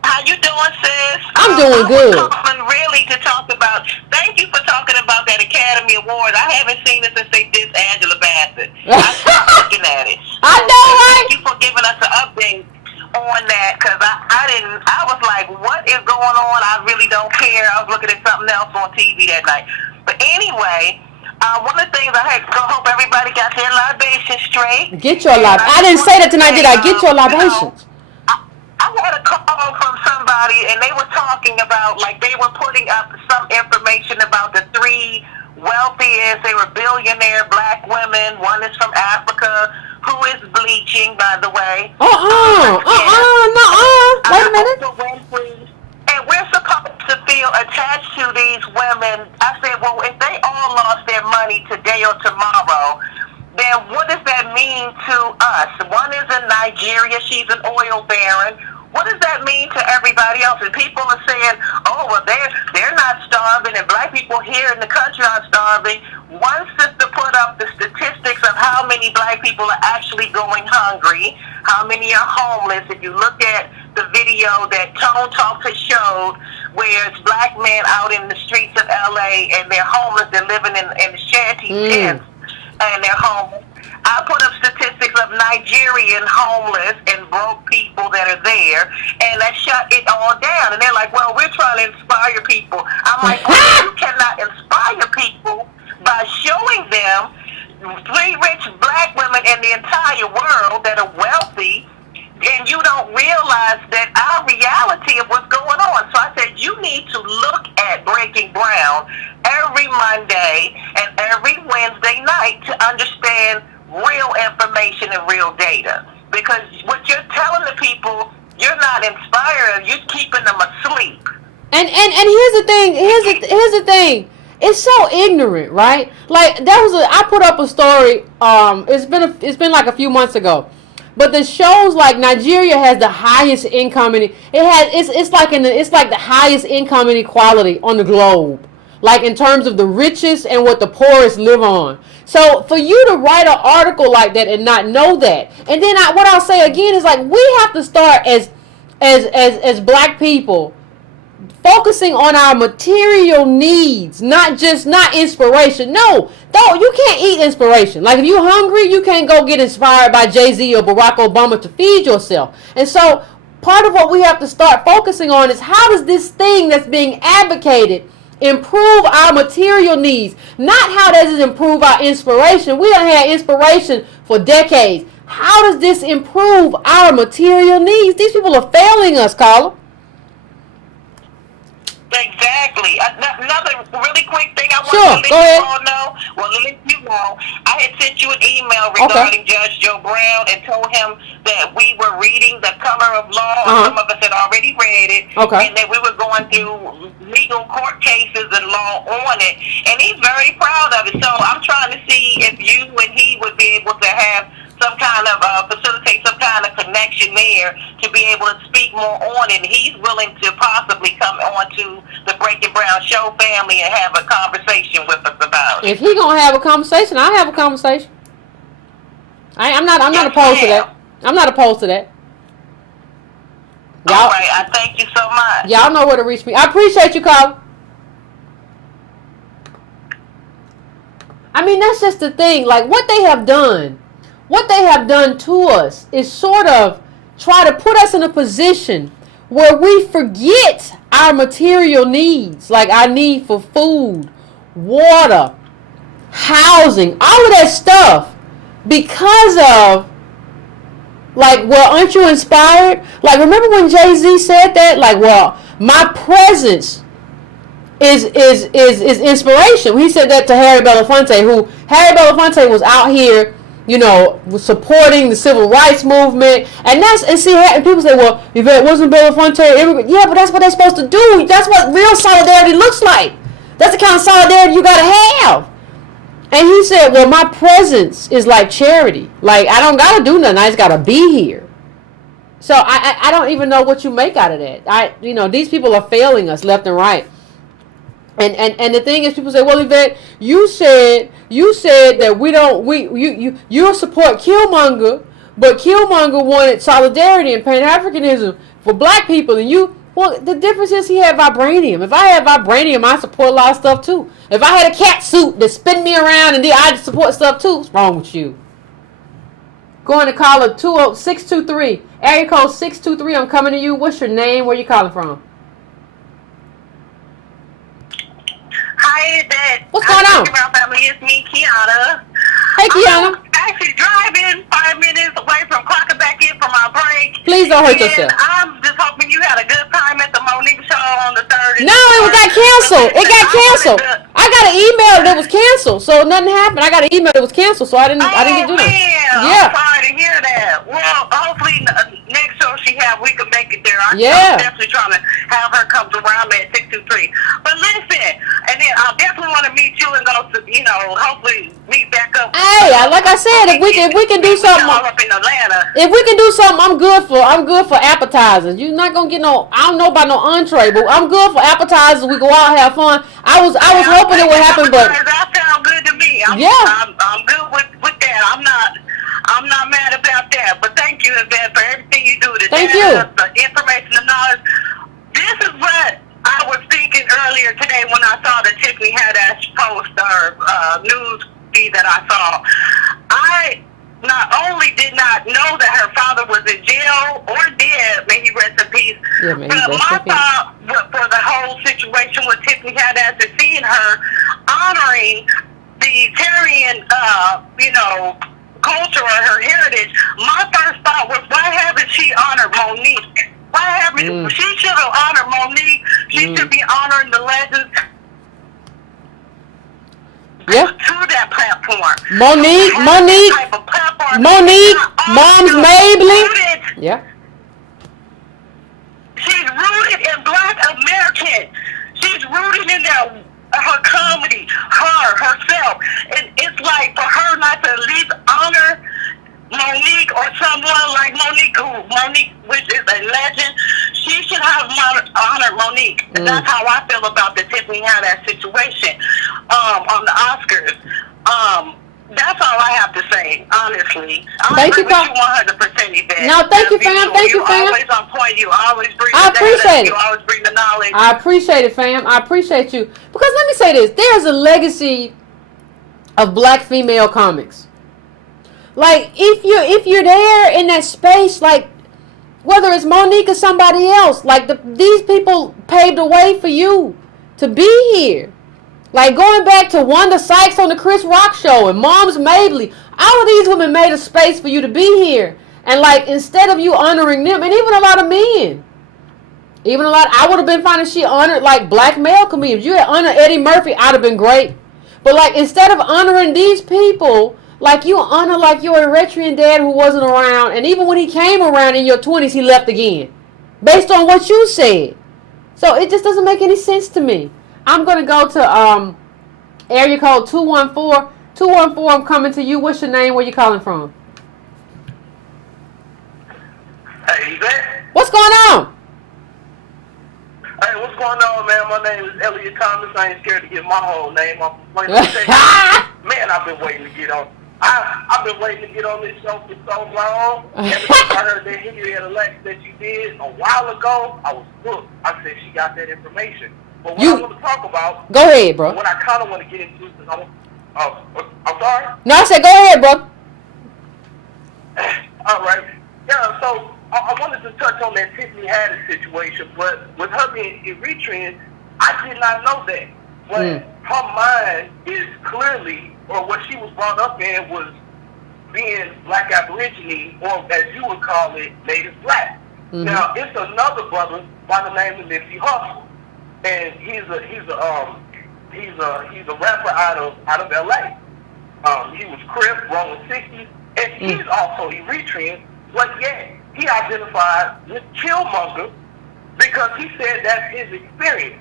How you doing, sis? I'm doing good. I was calling really to talk about. Thank you for talking about that Academy Award. I haven't seen it since they did Angela Bassett. I stopped looking at it. I know, right? Thank you for giving us an update on that, because I was like, what is going on? I really don't care. I was looking at something else on TV that night. But anyway, one of the things I hope everybody got their libation straight. Get your libation. I didn't say that tonight, did I? Get your libations. I had a call from somebody, and they were talking about, like, they were putting up some information about the 3 wealthiest, they were billionaire black women. One is from Africa, who is bleaching, by the way. No. Wait a minute. And we're supposed to feel attached to these women. I said, well, if they all lost their money today or tomorrow, then what does that mean to us? One is in Nigeria. She's an oil baron. What does that mean to everybody else. And people are saying, oh, well, they're not starving, and black people here in the country are starving. One sister put up the statistics of how many black people are actually going hungry, how many are homeless. If you look at the video that Tone Talks has showed, where it's black men out in the streets of L.A. and they're homeless, they're living in shanty tents, and they're homeless. I put up statistics of Nigerian homeless and broke people that are there, and that shut it all down. And they're like, well, we're trying to inspire people. I'm like, well, you cannot inspire people by showing them 3 rich black women in the entire world that are wealthy, and you don't realize that our reality of what's going on. So I said, you need to look at Breaking Brown every Monday and every Wednesday night to understand real information and real data. Because what you're telling the people, you're not inspiring, you're keeping them asleep. And here's the thing, here's the thing. It's so ignorant, right? Like I put up a story, it's been like a few months ago. But the shows like Nigeria has the highest income it's like the highest income inequality on the globe. Like in terms of the richest and what the poorest live on. So for you to write an article like that and not know that, and then what I'll say again is like we have to start as black people focusing on our material needs, not inspiration. No, you can't eat inspiration. Like if you're hungry, you can't go get inspired by Jay-Z or Barack Obama to feed yourself. And so part of what we have to start focusing on is how does this thing that's being advocated improve our material needs, not how does it improve our inspiration. We have had inspiration for decades. How does this improve our material needs? These people are failing us, Carla. Exactly. Another really quick thing I want to let you all know. Well, let you know, I had sent you an email regarding Judge Joe Brown and told him that we were reading The Color of Law. Some of us had already read it. And that we were going through legal court cases and law on it. And he's very proud of it. So I'm trying to see if you and he would be able to have some kind of facilitate some kind of connection there to be able to speak more on it. He's willing to possibly come on to the Breaking Brown show family and have a conversation with us about it. If he gonna have a conversation, I'll have a conversation. I'm not opposed to that. I'm not opposed to that. All right, I thank you so much. Y'all know where to reach me. I appreciate you, Carl. I mean, that's just the thing. Like what they have done to us is sort of try to put us in a position where we forget our material needs, like our need for food, water, housing, all of that stuff, because of, like, well, aren't you inspired? Like, remember when Jay-Z said that? Like, well, my presence is inspiration. He said that to Harry Belafonte, Harry Belafonte was out here, was supporting the civil rights movement, and people say, well, Yvette, wasn't Belafonte? Yeah, but that's what they're supposed to do. That's what real solidarity looks like. That's the kind of solidarity you gotta have. And he said, well, my presence is like charity. Like I don't gotta do nothing. I just gotta be here. So I don't even know what you make out of that. These people are failing us left and right. And the thing is, people say, well, Yvette, you said that you support Killmonger, but Killmonger wanted solidarity and Pan-Africanism for black people, and the difference is he had vibranium. If I had vibranium, I support a lot of stuff too. If I had a cat suit that spin me around and I'd support stuff too. What's wrong with you? Going to call it 623, area code 623. I'm coming to you. What's your name? Where you calling from? Hi, Yvette. What's going on? Family, it's me, Kiana. Hey, Kiana. I'm actually driving 5 minutes away from clocking back in for my break. Please don't hurt yourself. I'm just hoping you had a good time at the Monique show on the 3rd. No, it got canceled. It got canceled. I got an email that was canceled, so nothing happened. I got an email that was canceled, so I didn't get to do that. Yeah. I'm sorry to hear that. Well, hopefully next show she have, we can make it there. I'm definitely trying to have her come around me at 623. But listen, and then I definitely want to meet you and go to hopefully meet back up. Hey, like I said, if we can do something up in Atlanta. If we can do something, I'm good for appetizers. You're not gonna get no. I don't know about no entree, but I'm good for appetizers. We go out, have fun. I was hoping it would happen, but that sounds good to me. I'm good with that. I'm not mad about that. But thank you, Yvette, for everything you do. Thank you. The information, the knowledge. This is what I was thinking earlier today when I saw the Tiffany Haddish post or news feed that I saw. I not only did not know that her father was in jail or dead, may he rest in peace, but my thought for the whole situation with Tiffany Haddish is seeing her honoring the Tyrian, culture or her heritage. My first thought was, why haven't she honored Monique? Why haven't she should have honored Monique? She should be honoring the legends. Yeah. To that platform. Monique, Mom's Mabley. Yeah. She's rooted in Black American. She's rooted in her comedy, herself. And it's like for her not to at least honor Monique or someone like Monique, which is a legend, she should have honored Monique. And that's how I feel about the Tiffany Haddish situation on the Oscars. That's all I have to say, honestly. Thank you, Pam. 100%, Yvette. No, thank you, fam. Thank you, fam. You're always on point. You always bring the appreciate data. You always bring the knowledge. I appreciate it, fam. I appreciate you. Because let me say this. There's a legacy of Black female comics. Like, if you're there in that space, like, whether it's Monique or somebody else, like, these people paved the way for you to be here. Like, going back to Wanda Sykes on the Chris Rock show and Mom's Mabley, all of these women made a space for you to be here. And, like, instead of you honoring them, and even a lot of men, I would have been fine if she honored, like, Black male comedians. You had honored Eddie Murphy, I'd have been great. But, like, instead of honoring these people, like, you honor, like, your Eritrean dad who wasn't around, and even when he came around in your 20s, he left again, based on what you said. So it just doesn't make any sense to me. I'm going to go to area code 214. 214, I'm coming to you. What's your name? Where you calling from? Hey, Yvette. What's going on? Hey, what's going on, man? My name is Elliot Thomas. I ain't scared to get my whole name off the plate. Man, I've been waiting to get on. I've been waiting to get on this show for so long. Ever since I heard that Henrietta Lex that you did a while ago, I was hooked. I said she got that information. But what I want to talk about... Go ahead, bro. What I kind of want to get into is... I'm sorry? No, I said go ahead, bro. All right. Yeah, so I wanted to touch on that Tiffany Haddish situation, but with her being Eritrean, I did not know that. But her mind is clearly, or what she was brought up in was being Black Aborigine, or as you would call it, Native Black. Now, it's another brother by the name of Nipsey Hussle. And he's a rapper out of LA. He was Crip, rolling 60s, and he's also Eritrean, but yet he identified with Killmonger because he said that's his experience.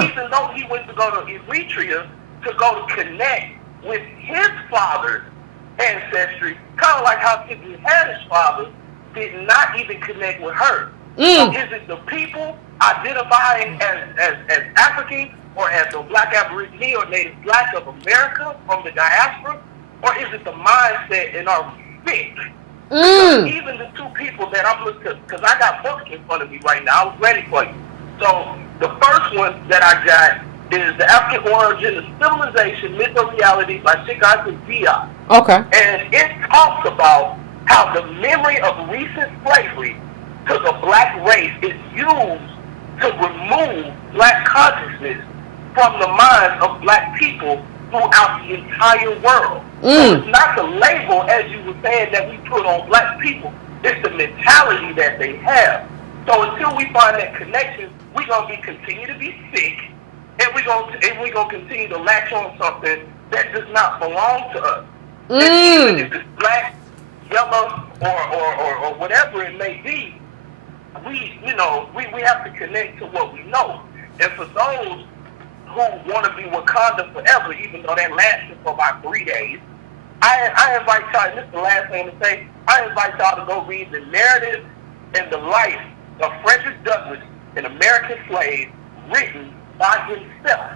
Even though he went to go to Eritrea to go to connect with his father's ancestry, kind of like how Tiffany Haddish's father did not even connect with her. So is it the people identifying as African or as a Black Aborigine or Native Black of America from the diaspora, or is it the mindset in our fit? Even the two people that I'm looking at, because I got books in front of me right now, I was ready for you. So the first one that I got is The African Origin of Civilization, Myth or Reality by Chicago Diop. Okay. And it talks about how the memory of recent slavery to the black race is used to remove black consciousness from the minds of black people throughout the entire world. So it's not the label, as you were saying, that we put on black people. It's the mentality that they have. So until we find that connection, we're going to continue to be sick, and we're going to continue to latch on something that does not belong to us. And even if it's black, yellow, or whatever it may be, we have to connect to what we know. And for those who want to be Wakanda forever, even though that lasted for about 3 days. I invite y'all, and this is the last thing to say, I invite y'all to go read the narrative and the life of Frederick Douglass, an American slave, written by himself.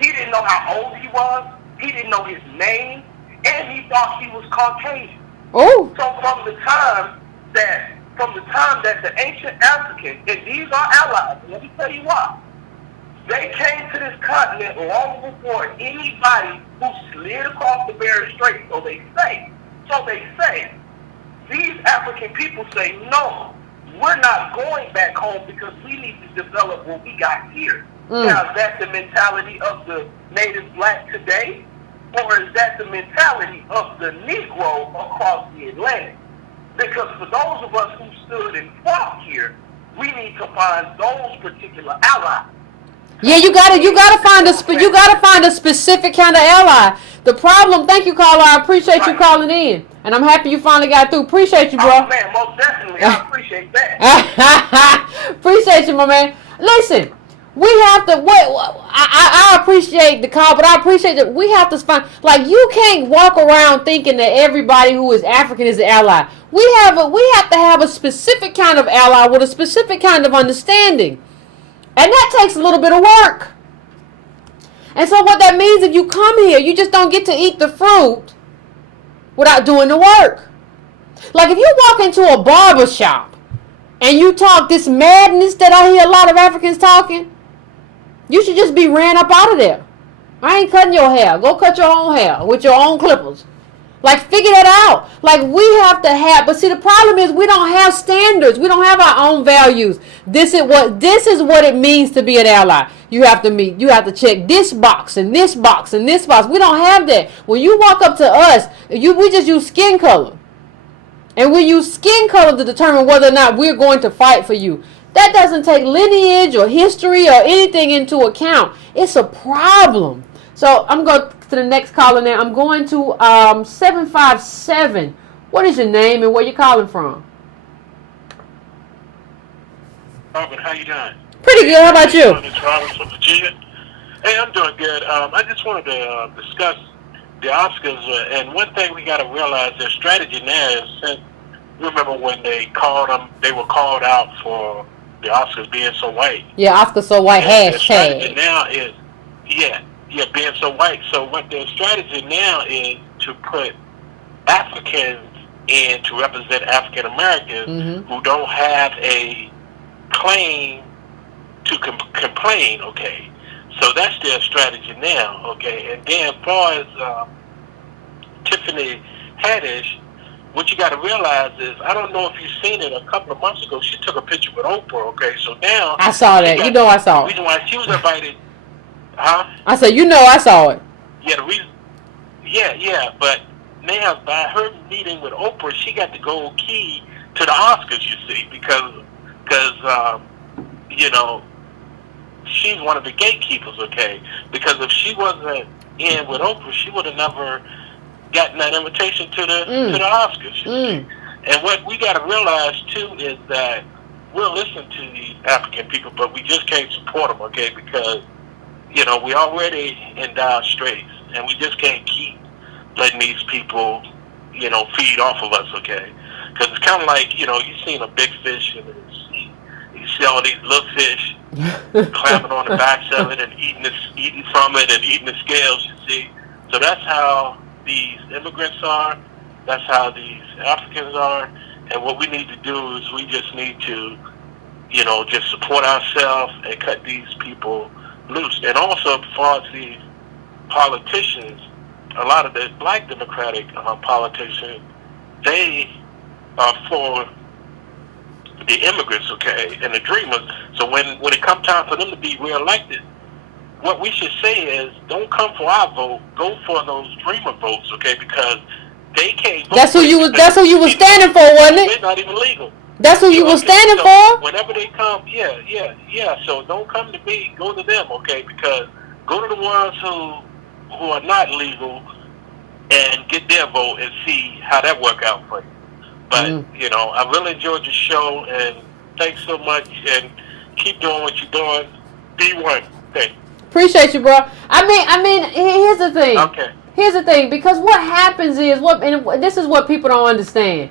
He didn't know how old he was, he didn't know his name, and he thought he was Caucasian. Oh. So from the time that the ancient Africans, and these are allies, let me tell you why. They came to this continent long before anybody who slid across the Bering Strait, so they say. These African people say, no, we're not going back home because we need to develop what we got here. Now, is that the mentality of the native black today? Or is that the mentality of the Negro across the Atlantic? Because for those of us who stood and fought here, we need to find those particular allies. Yeah, you gotta find a specific kind of ally. The problem, thank you, caller. I appreciate you calling in, and I'm happy you finally got through. Appreciate you, bro. Oh man, most definitely, I appreciate that. Appreciate you, my man. Listen, we have to. I appreciate the call, but I appreciate that we have to find. Like, you can't walk around thinking that everybody who is African is an ally. We have to have a specific kind of ally with a specific kind of understanding. And that takes a little bit of work. And so what that means, if you come here, you just don't get to eat the fruit without doing the work. Like if you walk into a barber shop and you talk this madness that I hear a lot of Africans talking, you should just be ran up out of there. I ain't cutting your hair. Go cut your own hair with your own clippers. Like, figure that out. Like, we have to have, but see, the problem is we don't have standards. We don't have our own values. This is what it means to be an ally. You have to check this box and this box and this box. We don't have that. When you walk up to us, we just use skin color. And we use skin color to determine whether or not we're going to fight for you. That doesn't take lineage or history or anything into account. It's a problem. So I'm going to the next caller now. I'm going to 757. What is your name and where you calling from? Robert, how you doing? Pretty good. How about you? It's Robert from Virginia. Hey, I'm doing good. I just wanted to discuss the Oscars. And one thing we got to realize, their strategy now is, since remember when they were called out for the Oscars being so white. Yeah, Oscar so white and hashtag. Their strategy now is, being so white. So what their strategy now is to put Africans in to represent African Americans who don't have a claim to complain. Okay, so that's their strategy now. Okay, and then as far as Tiffany Haddish, what you got to realize is, I don't know if you've seen it. A couple of months ago, she took a picture with Oprah. Okay, so now I saw that. I saw it. The reason why she was invited. Huh? I said, I saw it. Yeah, the reason. Yeah, but now by her meeting with Oprah, she got the gold key to the Oscars. You see, because she's one of the gatekeepers. Okay, because if she wasn't in with Oprah, she would have never gotten that invitation to the Oscars. You see. And what we got to realize too is that we'll listen to these African people, but we just can't support them. Okay, because we already in dire straits, and we just can't keep letting these people, feed off of us, okay? Because it's kind of like, you've seen a big fish, and you see all these little fish clamping on the backs of it and eating from it and eating the scales, you see. So that's how these immigrants are. That's how these Africans are. And what we need to do is we just need to, just support ourselves and cut these people loose. And also, as far as these politicians, a lot of the black Democratic politicians, they are for the immigrants, okay, and the dreamers. So when it comes time for them to be reelected, what we should say is, don't come for our vote, go for those dreamer votes, okay, because they can't vote. That's who you was standing for, wasn't it? They're not even legal. That's who you were standing for? Whenever they come, yeah. So don't come to me, go to them, okay? Because go to the ones who are not legal and get their vote and see how that work out for you. But, I really enjoyed your show, and thanks so much, and keep doing what you're doing. Be one. Thanks. Appreciate you, bro. I mean, here's the thing. Okay. Here's the thing, because what happens is and this is what people don't understand.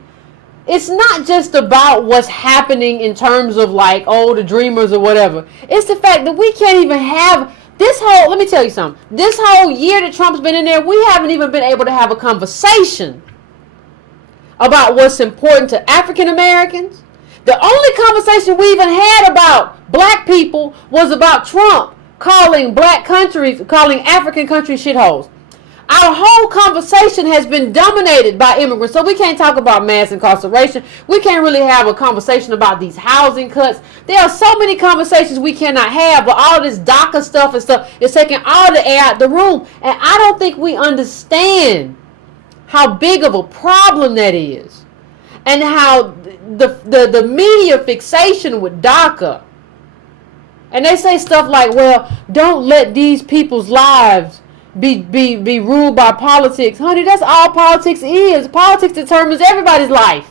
It's not just about what's happening in terms of like, oh, the dreamers or whatever. It's the fact that we can't even have this whole. Let me tell you something. This whole year that Trump's been in there, we haven't even been able to have a conversation about what's important to African Americans. The only conversation we even had about black people was about Trump calling African countries shitholes. Our whole conversation has been dominated by immigrants, so we can't talk about mass incarceration. We can't really have a conversation about these housing cuts. There are so many conversations we cannot have, but all this DACA stuff and stuff is taking all the air out the room. And I don't think we understand how big of a problem that is, and how the media fixation with DACA. And they say stuff like, well, don't let these people's lives be ruled by politics. Honey, that's all politics is. Politics determines everybody's life.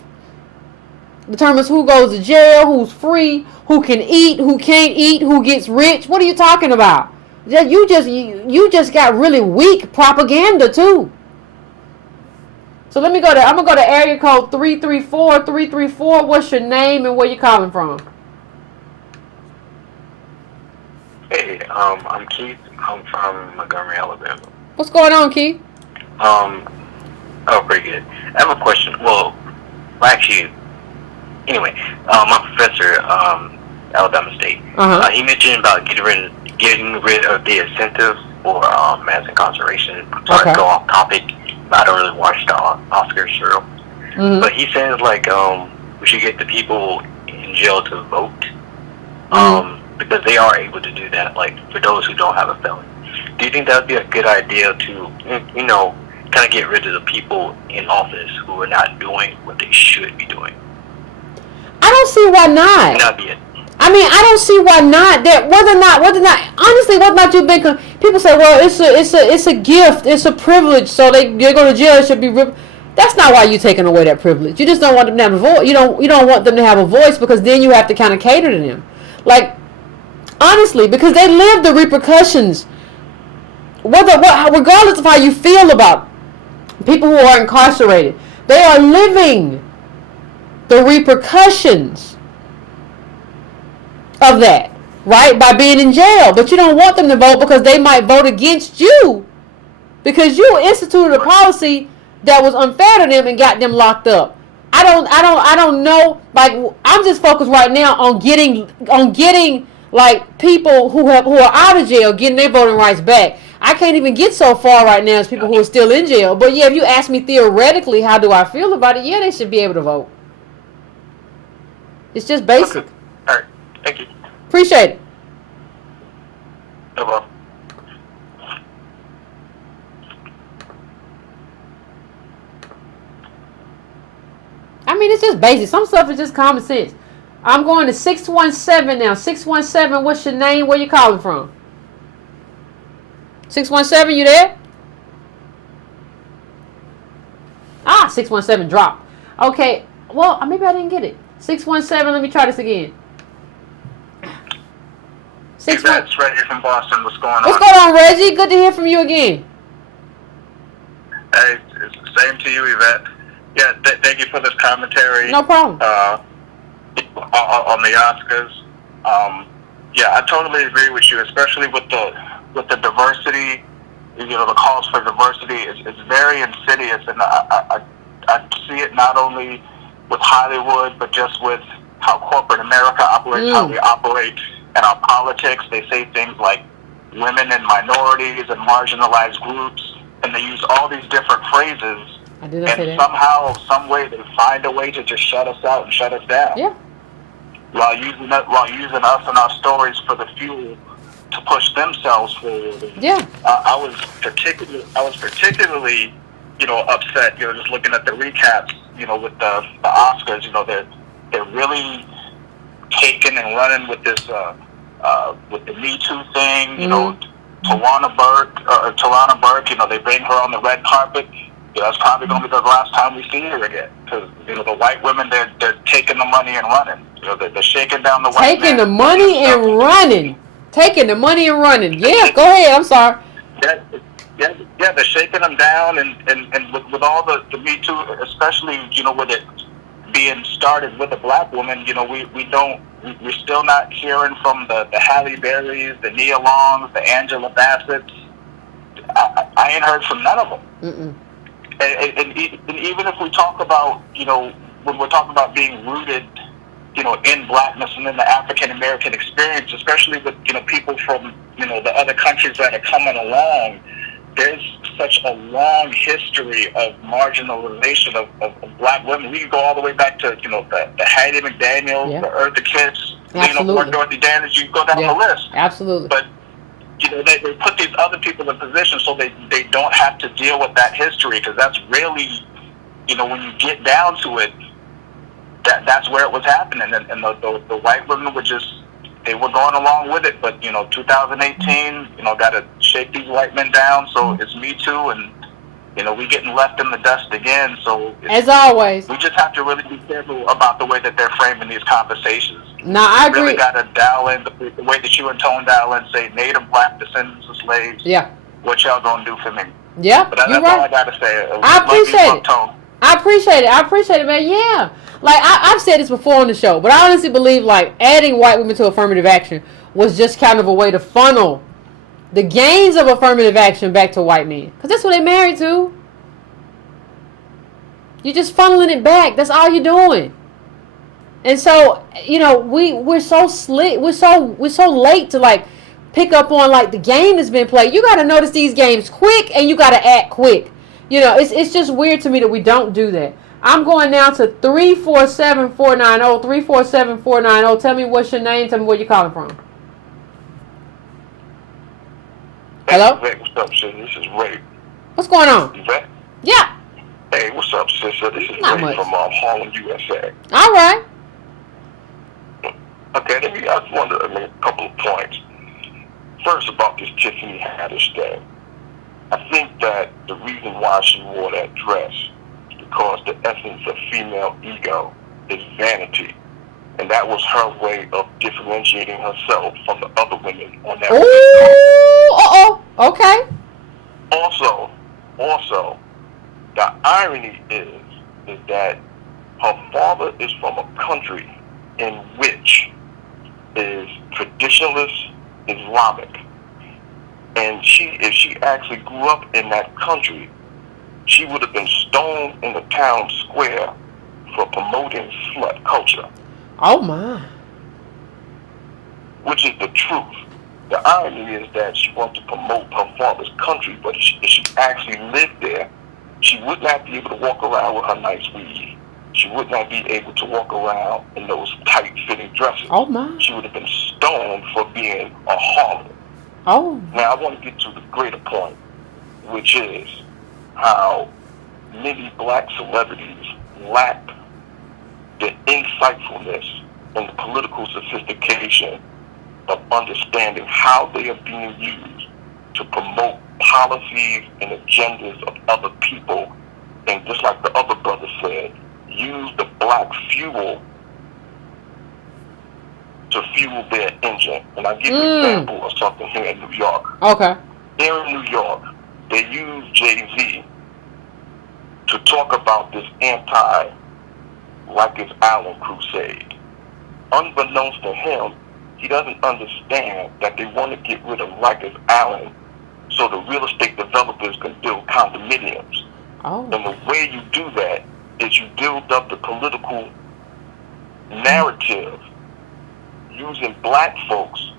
Determines who goes to jail, who's free, who can eat, who can't eat, who gets rich. What are you talking about? You just got really weak propaganda too. So I'm gonna go to area code 334. What's your name and where you calling from? Hey, I'm Keith. I'm from Montgomery, Alabama. What's going on, Keith? Pretty good. I have a question. Well, actually, anyway, my professor, Alabama State, he mentioned about getting rid of the incentive for mass incarceration. Sorry to go off topic. I don't really watch the Oscars, sure. Mm-hmm. But he says like we should get the people in jail to vote. Because they are able to do that, like for those who don't have a felony. Do you think that would be a good idea to, kind of get rid of the people in office who are not doing what they should be doing? I don't see why not. That'd be it. I mean, I don't see why not. That whether or not, honestly, whether or not you've been, people say, well, it's a gift, it's a privilege, so they go to jail, it should be ripped. That's not why you're taking away that privilege. You just don't want them to have a voice. You don't want them to have a voice, because then you have to kind of cater to them. Like, honestly, because they live the repercussions. Regardless of how you feel about people who are incarcerated, they are living the repercussions of that, right? By being in jail. But you don't want them to vote because they might vote against you, because you instituted a policy that was unfair to them and got them locked up. I don't know. Like, I'm just focused right now on getting like people who are out of jail getting their voting rights back. I can't even get so far right now as people who are still in jail. But yeah, if you ask me theoretically how do I feel about it, yeah, they should be able to vote. It's just basic. Okay. All right. Thank you. Appreciate it. No problem. I mean, it's just basic. Some stuff is just common sense. I'm going to 617 now. 617, what's your name? Where you calling from? 617, you there? 617 drop. Okay, well, maybe I didn't get it. 617, let me try this again. Yvette's Reggie from Boston. What's going on? What's going on, Reggie? Good to hear from you again. Hey, it's the same to you, Yvette. Yeah, thank you for this commentary. No problem. On the Oscars. Yeah, I totally agree with you, especially with the diversity. The calls for diversity is very insidious, and I see it not only with Hollywood, but just with how corporate America operates, how we operate in our politics. They say things like women and minorities and marginalized groups, and they use all these different phrases. I did not say that. Somehow, some way, they find a way to just shut us out and shut us down. Yeah. While using us and our stories for the fuel to push themselves forward. Yeah. I was particularly, upset. Just looking at the recaps. With the Oscars. They're really taking and running with this with the Me Too thing. Tarana Burke. They bring her on the red carpet. That's probably going to be the last time we see her again. Because the white women, they're taking the money and running. They're shaking down the white taking the money and running. Taking the money and running. Yeah, go ahead. I'm sorry. Yeah, they're shaking them down, and with all the Me Too, especially, with it being started with a black woman, we're still not hearing from the Halle Berrys, the Nia Longs, the Angela Bassetts. I ain't heard from none of them. Mm-mm. And even if we talk about, when we're talking about being rooted, in blackness and in the African American experience, especially with, people from, the other countries that are coming along, there's such a long history of marginalization of black women. We can go all the way back to, the Hattie McDaniels, the Eartha Kitts, Dorothy Dandridge. You can go down the list. Absolutely. But, they put these other people in position so they don't have to deal with that history, because that's really, when you get down to it, that's where it was happening. And the white women they were going along with it. But, 2018, got to shake these white men down. So it's Me Too, and, we getting left in the dust again. So as always, we just have to really be careful about the way that they're framing these conversations. No, I agree. Really got to dial in the way that you and Tone dial in, say native black descendants of slaves. Yeah. What y'all gonna do for me? Yeah, but that's right. all I gotta say. I appreciate it. I appreciate it, man. Yeah. Like, I've said this before on the show, but I honestly believe, like, adding white women to affirmative action was just kind of a way to funnel the gains of affirmative action back to white men. Because that's what they married to. You're just funneling it back. That's all you're doing. And so, we're so slick. We're so late to, like, pick up on, like, the game that's been played. You got to notice these games quick, and you got to act quick. It's just weird to me that we don't do that. I'm going now to 347-490, 347-490. Tell me what's your name. Tell me where you're calling from. Hello? Hey, Yvette, what's up, sis? This is Ray. What's going on? Yvette? Yeah. Hey, what's up, sis? This is Not Ray much. from Harlem, USA. All right. Okay, I just wanted to make a couple of points. First, about this Tiffany Haddish thing. I think that the reason why she wore that dress is because the essence of female ego is vanity. And that was her way of differentiating herself from the other women on that. Ooh, okay. Also, the irony is that her father is from a country in which is traditionalist Islamic. And if she actually grew up in that country, she would have been stoned in the town square for promoting slut culture. Oh my. Which is the truth. The irony is that she wants to promote her father's country, but if she actually lived there, she would not be able to walk around with her nice weave. She would not be able to walk around in those tight-fitting dresses. Oh my. She would have been stoned for being a harlot. Oh. Now, I want to get to the greater point, which is how many black celebrities lack the insightfulness and the political sophistication of understanding how they are being used to promote policies and agendas of other people. And just like the other brother said, use the black fuel to fuel their engine. And I'll give you an example of something here in New York. Okay. Here in New York, they use Jay-Z to talk about this anti-Rikers Island crusade. Unbeknownst to him, he doesn't understand that they want to get rid of Rikers Island so the real estate developers can build condominiums. Oh. And the way you do that is you build up the political narrative using black folks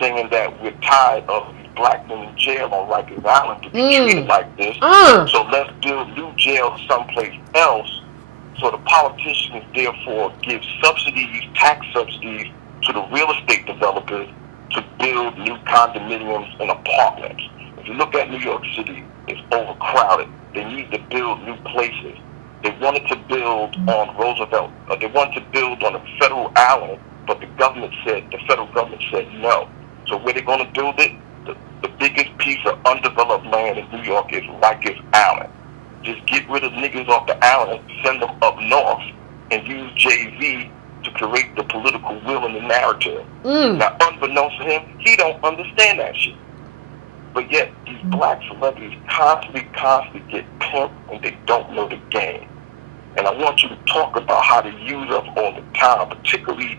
saying that we're tired of these black men in jail on Rikers Island to be treated like this. So let's build new jails someplace else so the politicians therefore give subsidies, tax subsidies to the real estate developers to build new condominiums and apartments. If you look at New York City, it's overcrowded. They need to build new places. They wanted to build on Roosevelt. They wanted to build on a federal island, but the federal government said no. So where they're going to build it, the biggest piece of undeveloped land in New York is Rikers Island. Just get rid of niggas off the island, send them up north, and use Jay-Z to create the political will and the narrative. Now, unbeknownst to him, he don't understand that shit. But yet, these black celebrities constantly get pimped and they don't know the game. And I want you to talk about how to use us all the time, particularly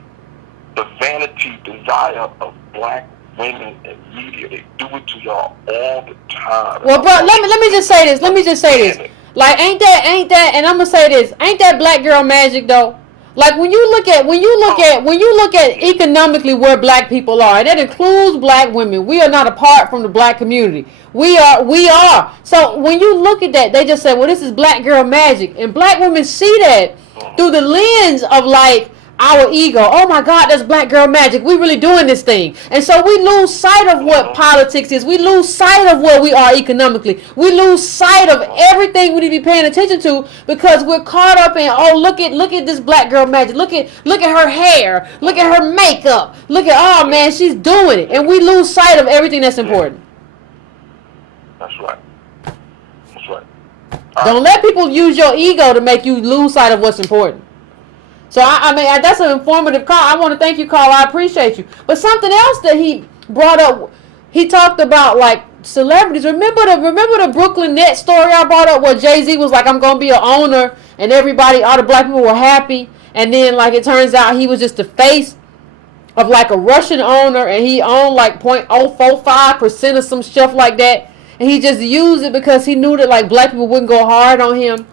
the vanity desire of black women and media. They do it to y'all all the time. Well, bro, let me just say this. Like, ain't that, and I'm gonna say this, ain't that black girl magic though? Like when you look at economically where black people are, and that includes black women. We are not apart from the black community. We are. So when you look at that, they just say, well, this is black girl magic, and black women see that through the lens of like our ego. Oh my God, that's black girl magic. We really doing this thing. And so we lose sight of what politics is. We lose sight of where we are economically. We lose sight of everything we need to be paying attention to because we're caught up in, oh, look at this black girl magic. Look at her hair. Look at her makeup. Look at, oh man, she's doing it. And we lose sight of everything that's important. That's right. Don't let people use your ego to make you lose sight of what's important. So, I mean, that's an informative call. I want to thank you, Carl. I appreciate you. But something else that he brought up, he talked about, like, celebrities. Remember the Brooklyn Nets story I brought up where Jay-Z was like, I'm going to be an owner, and all the black people were happy. And then, like, it turns out he was just the face of, like, a Russian owner, and he owned, like, 0.045% of some stuff like that. And he just used it because he knew that, like, black people wouldn't go hard on him.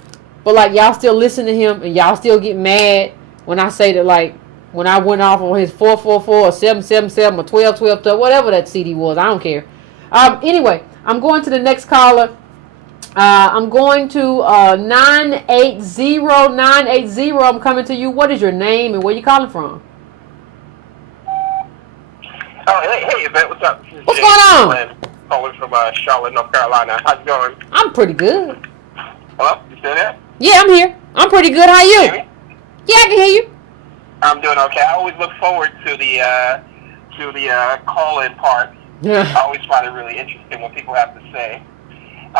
But, like, y'all still listen to him, and y'all still get mad. When I say that, like, when I went off on his 444 or 777 or 1212, whatever that CD was, I don't care. Anyway, I'm going to the next caller. I'm going to 980. I'm coming to you. What is your name and where you calling from? Oh, hey, Yvette, what's up? What's going on? Calling from Charlotte, North Carolina. How's it going? I'm pretty good. Hello, you still there? Yeah, I'm here. I'm pretty good. How you? Can you hear me? Yeah, I can hear you. I'm doing okay. I always look forward to the call-in part. Yeah. I always find it really interesting what people have to say.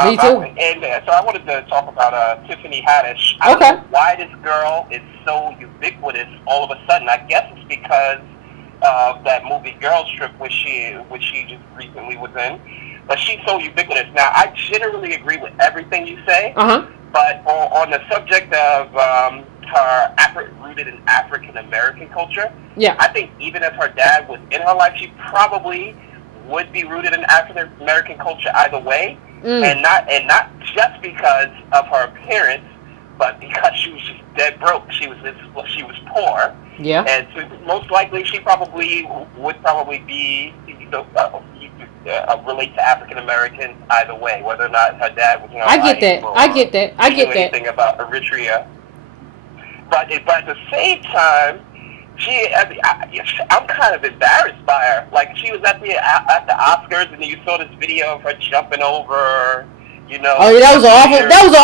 Me too. So I wanted to talk about Tiffany Haddish. I don't know why this girl is so ubiquitous all of a sudden. I guess it's because of that movie Girls Trip, which she just recently was in. But she's so ubiquitous. Now, I generally agree with everything you say. But on the subject of her rooted in African American culture, I think even if her dad was in her life, she probably would be rooted in African American culture either way, and not just because of her appearance, but because she was just dead broke. She was poor. Yeah. And so most likely she would be relate to African Americans either way, whether or not her dad was. I get that. Anything about Eritrea, but at the same time, I'm kind of embarrassed by her. Like she was at the Oscars, and you saw this video of her jumping over. You know, oh yeah, that was an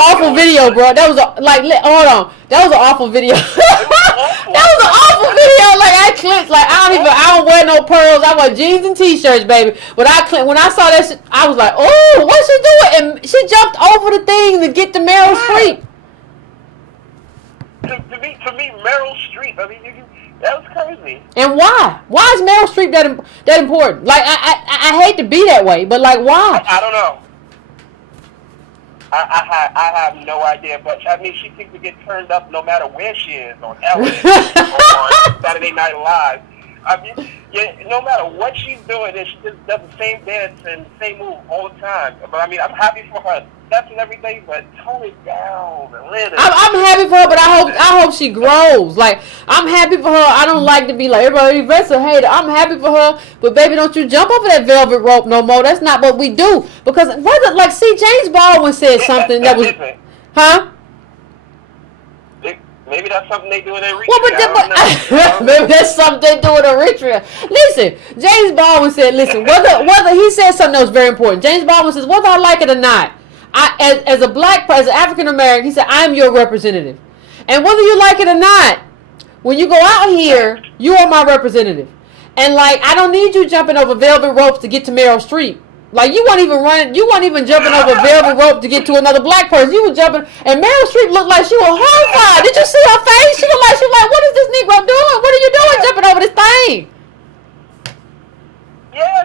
awful video, bro. That was hold on. That was an awful video. That was an awful video. Like I clicked, like I don't wear no pearls. I wear jeans and t-shirts, baby. But when I saw that shit, I was like, oh, what's she doing? And she jumped over the thing to get to Meryl Streep. To me, Meryl Streep. I mean, that was crazy. And why? Why is Meryl Streep that important? Like I hate to be that way, but like why? I don't know. I have no idea, but I mean, she seems to get turned up no matter where she is, on Ellen or on Saturday Night Live. I mean, no matter what she's doing, she just does the same dance and the same move all the time. But I mean, I'm happy for her steps and everything, but tone it down a little. I'm happy for her, but I hope she grows. Like I'm happy for her. I don't like to be like everybody. Yvette's a hater. I'm happy for her, but baby, don't you jump over that velvet rope no more. That's not what we do. Because James Baldwin said something that was, huh? Maybe that's something they do in Eritrea. Well, maybe that's something they do in Eritrea. Listen, James Baldwin said, listen, whether he said something that was very important. James Baldwin says, whether I like it or not, as an African American, he said, I am your representative. And whether you like it or not, when you go out here, you are my representative. And like, I don't need you jumping over velvet ropes to get to Meryl Streep. Like, you weren't even running, you weren't even jumping over a velvet rope to get to another black person. You were jumping, and Meryl Streep looked like she was horrified. Did you see her face? She looked like, what is this Negro doing? What are you doing jumping over this thing? Yeah,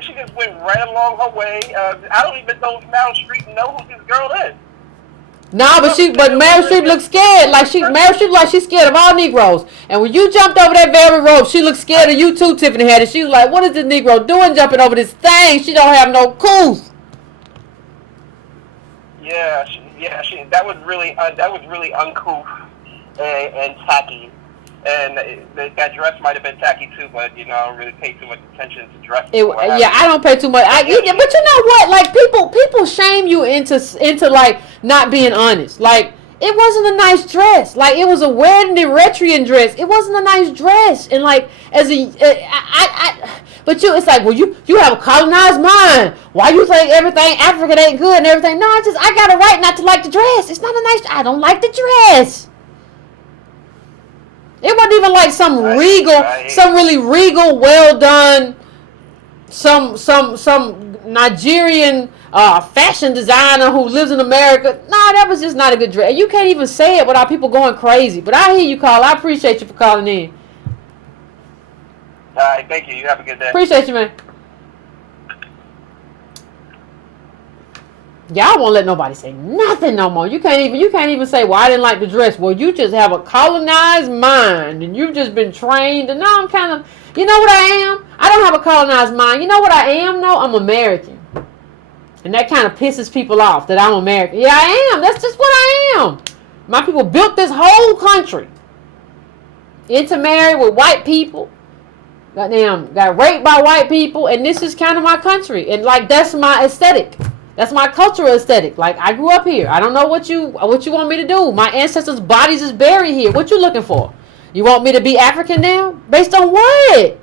she just went right along her way. I don't even know if Meryl Streep know who this girl is. No, but Meryl Streep looks scared. Meryl Streep like she's scared of all Negroes. And when you jumped over that velvet rope, she looked scared of you too, Tiffany Haddish. She was like, "What is this Negro doing jumping over this thing? She don't have no coos." Yeah, that was really uncouth and tacky. And that dress might have been tacky too, but I don't really pay too much attention to dress. I don't pay too much. But you know what? Like, people shame you into like not being honest. Like, it wasn't a nice dress. Like, it was a wedding and Eritrean dress. It wasn't a nice dress. And like, it's like, well, you have a colonized mind. Why you think everything African ain't good and everything? No, I got a right not to like the dress. It's not a nice. I don't like the dress. It wasn't even like some really regal, well done, some Nigerian fashion designer who lives in America. Nah, that was just not a good dress. You can't even say it without people going crazy. But I hear you, Carl. I appreciate you for calling in. All right, thank you. You have a good day. Appreciate you, man. Y'all won't let nobody say nothing no more. You can't even say, well, I didn't like the dress. Well, you just have a colonized mind and you've just been trained. And now I'm kind of, you know what I am? I don't have a colonized mind. You know what I am? No, I'm American. And that kind of pisses people off that I'm American. Yeah, I am. That's just what I am. My people built this whole country. Intermarried with white people. Got raped by white people. And this is kind of my country. And like, that's my aesthetic. That's my cultural aesthetic. Like, I grew up here. I don't know what you want me to do. My ancestors' bodies is buried here. What you looking for? You want me to be African now? Based on what?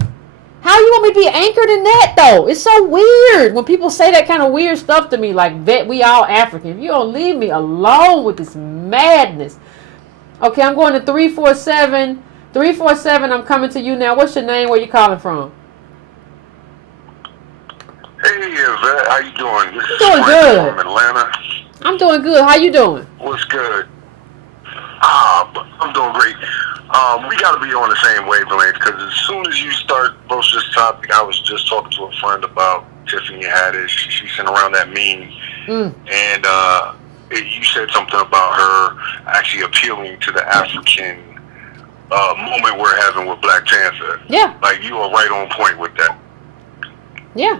How you want me to be anchored in that, though? It's so weird when people say that kind of weird stuff to me, like, Yvette, we all African. If you don't leave me alone with this madness. Okay, I'm going to 347. 347, I'm coming to you now. What's your name? Where you calling from? Hey, Yvette, how you doing? This is doing good. From Atlanta. I'm doing good. How you doing? What's good? I'm doing great. We got to be on the same wavelength because as soon as you start broaching this topic, I was just talking to a friend about Tiffany Haddish. She sent around that meme, and you said something about her actually appealing to the African moment we're having with Black Panther. Yeah. Like, you are right on point with that. Yeah.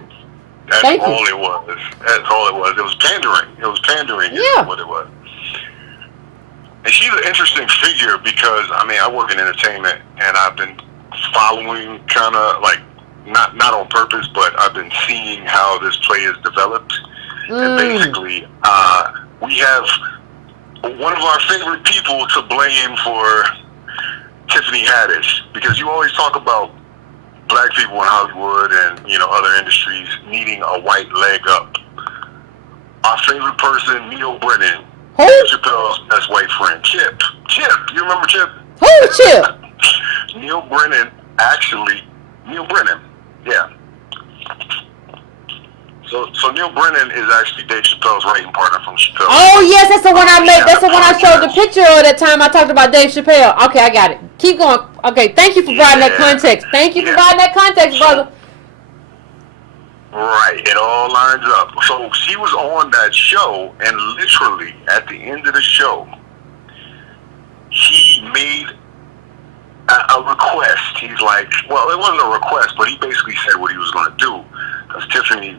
That's all it was. That's all it was. It was pandering. It was pandering is what it was. And she's an interesting figure because, I mean, I work in entertainment and I've been following kind of like, not on purpose, but I've been seeing how this play has developed. And basically, we have one of our favorite people to blame for Tiffany Haddish, because you always talk about Black people in Hollywood and, other industries needing a white leg up. Our favorite person, Neil Brennan, Chappelle's best white friend, Chip, you remember Chip? Who Chip? Neil Brennan, yeah. So Neil Brennan is actually Dave Chappelle's writing partner from Chappelle. Oh yes, that's the one I made. That's the one I showed the picture of that time I talked about Dave Chappelle. Okay, I got it. Keep going. Okay, thank you for providing that context. Thank you for providing that context, brother. Right, it all lines up. So she was on that show, and literally at the end of the show, he made a request. He's like, well, it wasn't a request, but he basically said what he was going to do. Because Tiffany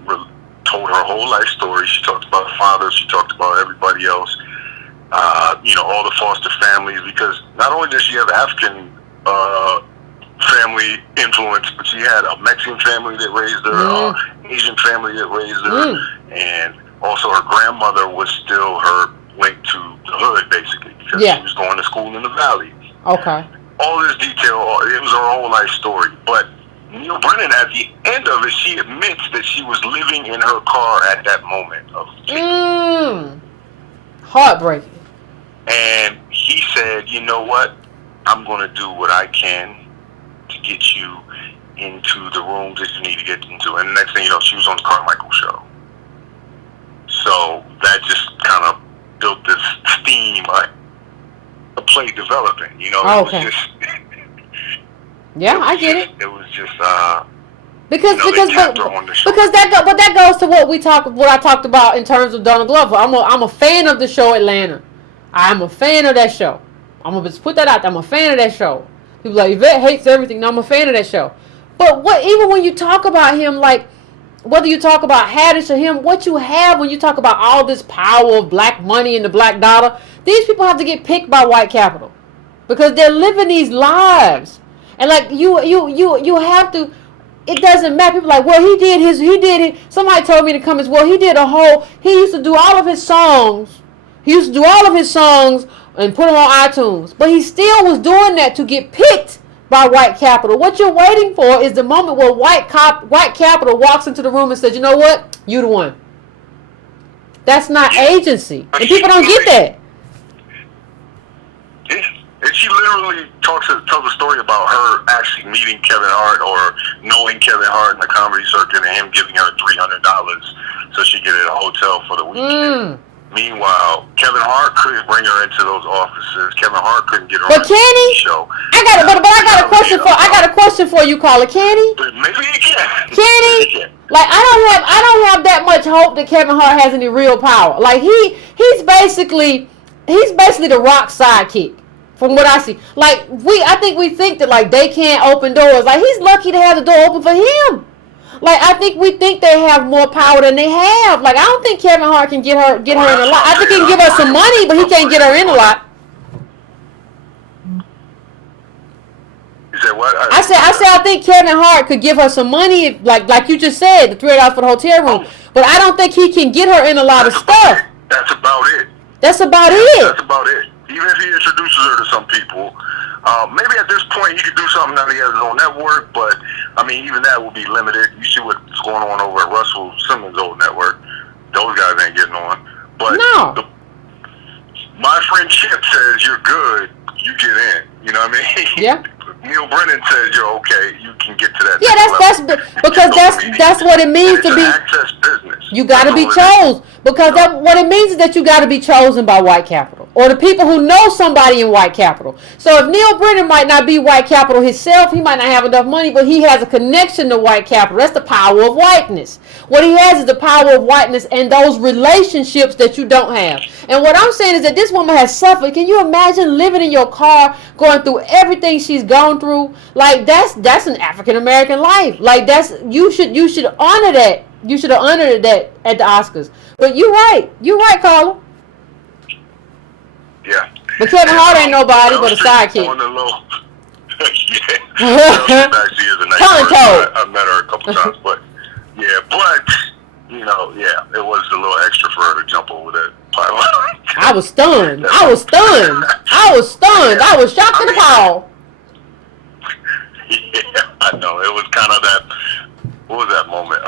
told her whole life story. She talked about her father. She talked about everybody else. All the foster families. Because not only does she have African family influence, but she had a Mexican family that raised her, Asian family that raised her, and also her grandmother was still her link to the hood, basically, because she was going to school in the valley. Okay. All this detail, it was her whole life story. But Neil Brennan, at the end of it, she admits that she was living in her car at that moment of heartbreaking. And he said, you know what? I'm going to do what I can to get you into the rooms that you need to get into. And the next thing you know, she was on the Carmichael show. like a play developing. You know, oh, it okay. was just. Yeah, I get it. It was just. Because that goes to what I talked about in terms of Donald Glover. I'm a fan of the show Atlanta. I'm a fan of that show. I'm gonna just put that out there. I'm a fan of that show. People like Yvette hates everything. No, I'm a fan of that show. But even when you talk about him, like whether you talk about Haddish or him, what you have when you talk about all this power of black money and the black dollar, these people have to get picked by white capital because they're living these lives. And like you have to. It doesn't matter. People are like, well, he did it. Somebody told me in the comments, well, he used to do all of his songs. He used to do all of his songs and put them on iTunes. But he still was doing that to get picked by white capital. What you're waiting for is the moment where white capital walks into the room and says, you know what? You the one. That's not agency. And people don't get that. And she literally tells a story about her actually meeting Kevin Hart or knowing Kevin Hart in the comedy circuit and him giving her $300 so she could get a hotel for the weekend. Meanwhile, Kevin Hart couldn't bring her into those offices. Kevin Hart couldn't get her on the show. I got a question for you, caller. Can he? Maybe he can. Can he? Like I don't have that much hope that Kevin Hart has any real power. Like he's basically the Rock sidekick. From what I see, like I think we think that like they can't open doors. Like he's lucky to have the door open for him. Like I think we think they have more power than they have. Like I don't think Kevin Hart can get her in a lot. I think he can give her some money, but he can't get her in a lot. You said what? I said I think Kevin Hart could give her some money, like you just said, the $3 for the hotel room. But I don't think he can get her in a lot of stuff. That's about it. That's about it. That's about it. Even if he introduces her to some people, maybe at this point he could do something now that he has his own network, but I mean, even that will be limited. You see what's going on over at Russell Simmons' old network. Those guys ain't getting on. But no. My friend Chip says you're good, you get in. You know what I mean? Yeah. Neil Brennan says you're okay, you can get to that. Yeah, that's what it means to be. Access business. You got to be chosen because what it means is that you got to be chosen by white capital or the people who know somebody in white capital. So if Neil Brennan might not be white capital himself, he might not have enough money, but he has a connection to white capital. That's the power of whiteness. What he has is the power of whiteness and those relationships that you don't have. And what I'm saying is that this woman has suffered. Can you imagine living in your car, going through everything she's gone through? Like that's an African American life. Like you should honor that. You should have honored that at the Oscars. But you're right, Carla. Yeah. But Kevin Hart ain't nobody but a sidekick. On the low. Yeah. Actually is a nice person. I've met her a couple times, but it was a little extra for her to jump over that pylon. I was stunned. I was shocked and appalled. Yeah, I know. It was kind of that. What was that moment?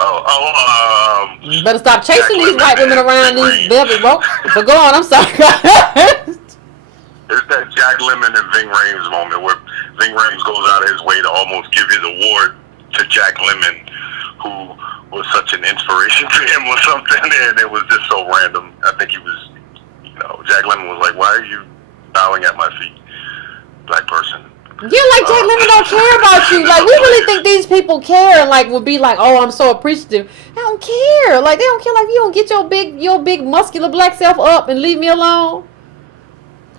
You better stop chasing these white women around these velvet ropes. But go on, I'm sorry. It's that Jack Lemmon and Ving Rhames moment where Ving Rhames goes out of his way to almost give his award to Jack Lemmon, who was such an inspiration to him or something, and it was just so random. I think he was, Jack Lemmon was like, "Why are you bowing at my feet, black person?" Yeah, like Jack Lemmon don't care about you. Like we really think these people care and like will be like, "Oh, I'm so appreciative." They don't care. Like they don't care. Like you don't get your big muscular black self up and leave me alone.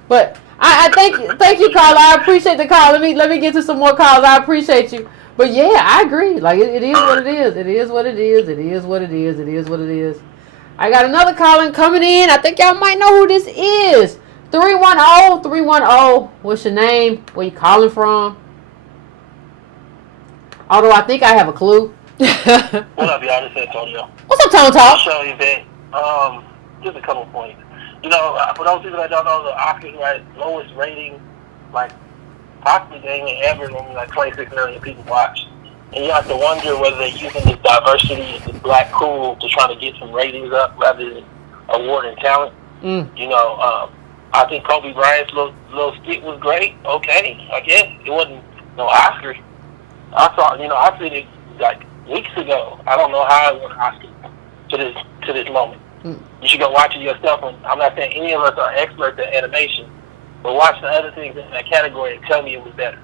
But I thank you, Carla. I appreciate the call. Let me get to some more calls. I appreciate you. But yeah, I agree. Like it is what it is. It is what it is. It is what it is. It is what it is. I got another calling coming in. I think y'all might know who this is. 310. What's your name? Where you calling from? Although I think I have a clue. What up, y'all? This is Antonio. What's up, Tone Talk? Show Yvette. Just a couple points. For those people that don't know, the Oscars right lowest rating, like possibly they ain't ever only like 26 million people watch. And you have to wonder whether they're using this diversity and this black cool to try to get some ratings up rather than awarding talent. I think Kobe Bryant's little skit was great. Okay, I guess it wasn't no Oscars. I seen it like weeks ago. I don't know how it won Oscars to this moment. You should go watch it yourself. And I'm not saying any of us are experts at animation, but watch the other things in that category and tell me it was better.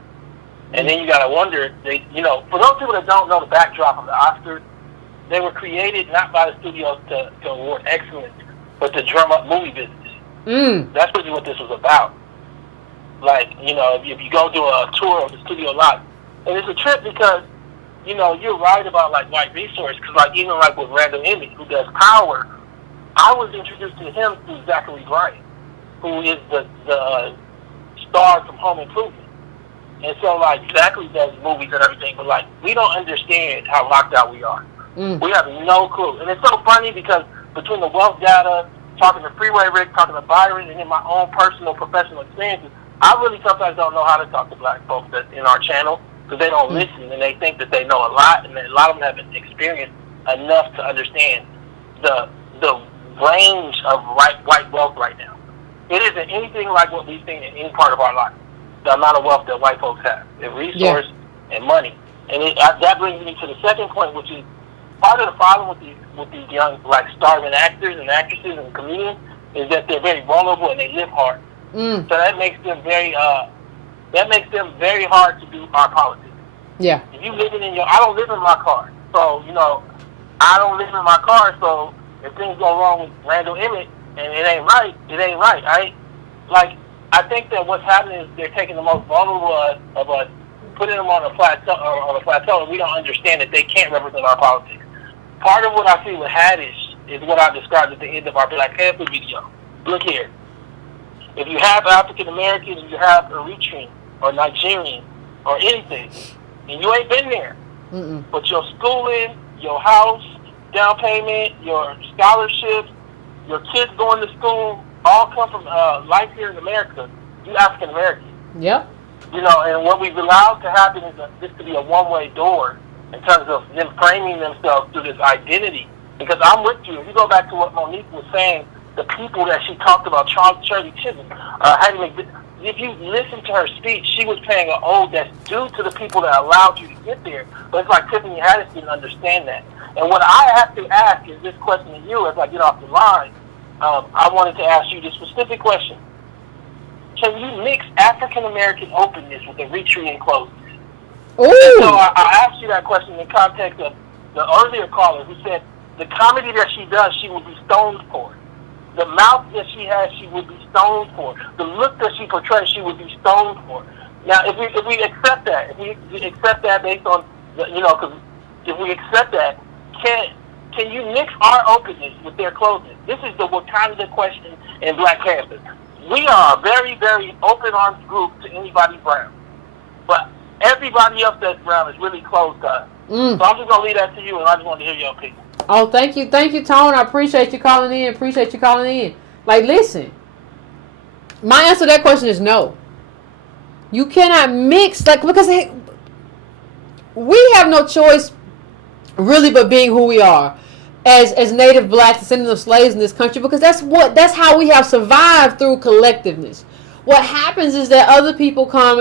And then you gotta wonder, for those people that don't know the backdrop of the Oscars, they were created not by the studios to award excellence, but to drum up movie business. That's really what this was about. Like, if you go do a tour of the studio lot, and it's a trip because, you're right about, like, white resource, because, like, even, like, with Randall Emmett, who does Power, I was introduced to him through Zachary Bryan, who is the star from Home Improvement. And so, like, Zachary does movies and everything, but, like, we don't understand how locked out we are. We have no clue. And it's so funny because between the wealth data, talking to Freeway Rick, talking to Byron, and in my own personal professional experiences, I really sometimes don't know how to talk to black folks that in our channel because they don't listen and they think that they know a lot, and a lot of them haven't experienced enough to understand the range of white wealth right now. It isn't anything like what we've seen in any part of our life. The amount of wealth that white folks have, and resource and money. And that brings me to the second point, which is part of the problem with these young, like, starving actors and actresses and comedians is that they're very vulnerable and they live hard. So that makes them very hard to do our politics. Yeah. If you living I don't live in my car, so I don't live in my car. So if things go wrong with Randall Emmett and it ain't right, it ain't right. I think that what's happening is they're taking the most vulnerable of us, putting them on a plateau, and we don't understand that they can't represent our politics. Part of what I see with Haddish is what I described at the end of our Black Panther video. Look here. If you have African American and you have Eritrean or Nigerian or anything, and you ain't been there, but your schooling, your house, down payment, your scholarships, your kids going to school, all come from life here in America. You African American. Yep. And what we've allowed to happen is this to be a one-way door in terms of them framing themselves through this identity. Because I'm with you. If you go back to what Monique was saying, the people that she talked about, Shirley Chisholm, if you listen to her speech, she was paying an ode that's due to the people that allowed you to get there. But it's like Tiffany Haddish didn't understand that. And what I have to ask is this question to you as I get off the line. I wanted to ask you this specific question. Can you mix African-American openness with Eritrean closeness? Ooh. So I asked you that question in context of the earlier caller who said the comedy that she does, she would be stoned for. The mouth that she has, she would be stoned for. The look that she portrays, she would be stoned for. Now, if we accept that, based on, because if we accept that, can you mix our openness with their closeness? This is the Wakanda question in Black Panther. We are a very, very open-armed group to anybody brown. But everybody else that's brown is really closed to us. So I'm just going to leave that to you, and I just want to hear your opinion. Oh, thank you, Tone. I appreciate you calling in. Like, listen. My answer to that question is no. You cannot mix, because we have no choice, really, but being who we are. As native blacks, descendants of slaves in this country, because that's how we have survived through collectiveness. What happens is that other people come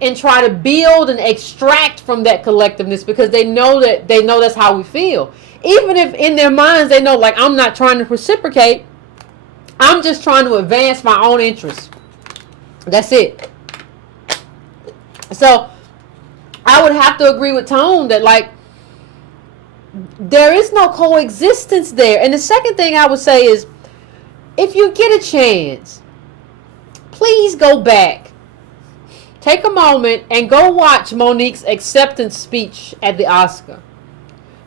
and try to build and extract from that collectiveness because they know that's how we feel. Even if in their minds they know, like, I'm not trying to reciprocate, I'm just trying to advance my own interests. That's it. So I would have to agree with Tone that, like, there is no coexistence there. And the second thing I would say is, if you get a chance, please go back. Take a moment and go watch Monique's acceptance speech at the Oscar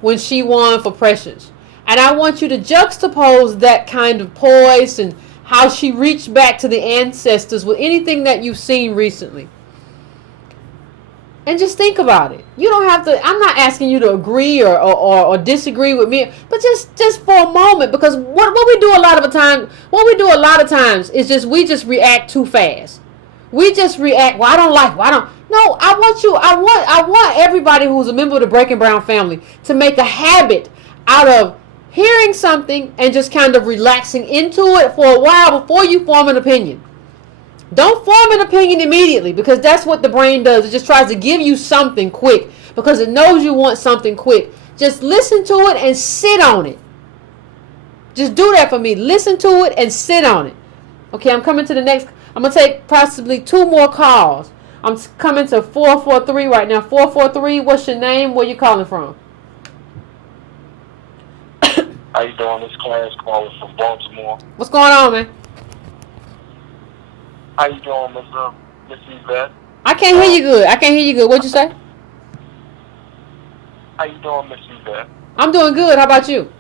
when she won for Precious. And I want you to juxtapose that kind of poise and how she reached back to the ancestors with anything that you've seen recently. And just think about it. You don't have to, I'm not asking you to agree or disagree with me, but just for a moment, because what we do a lot of times is we just react too fast. We just react, no, I want everybody who's a member of the Breaking Brown family to make a habit out of hearing something and just kind of relaxing into it for a while before you form an opinion. Don't form an opinion immediately, because that's what the brain does. It just tries to give you something quick because it knows you want something quick. Just listen to it and sit on it. Just do that for me. Listen to it and sit on it. Okay, I'm coming to the next. I'm going to take possibly 2 more calls. I'm coming to 443 right now. 443, what's your name? Where you calling from? How you doing? This Clarence calling from Baltimore. What's going on, man? How you doing, Miss Yvette? I can't hear you good. What'd you say? How you doing, Miss Yvette? I'm doing good. How about you?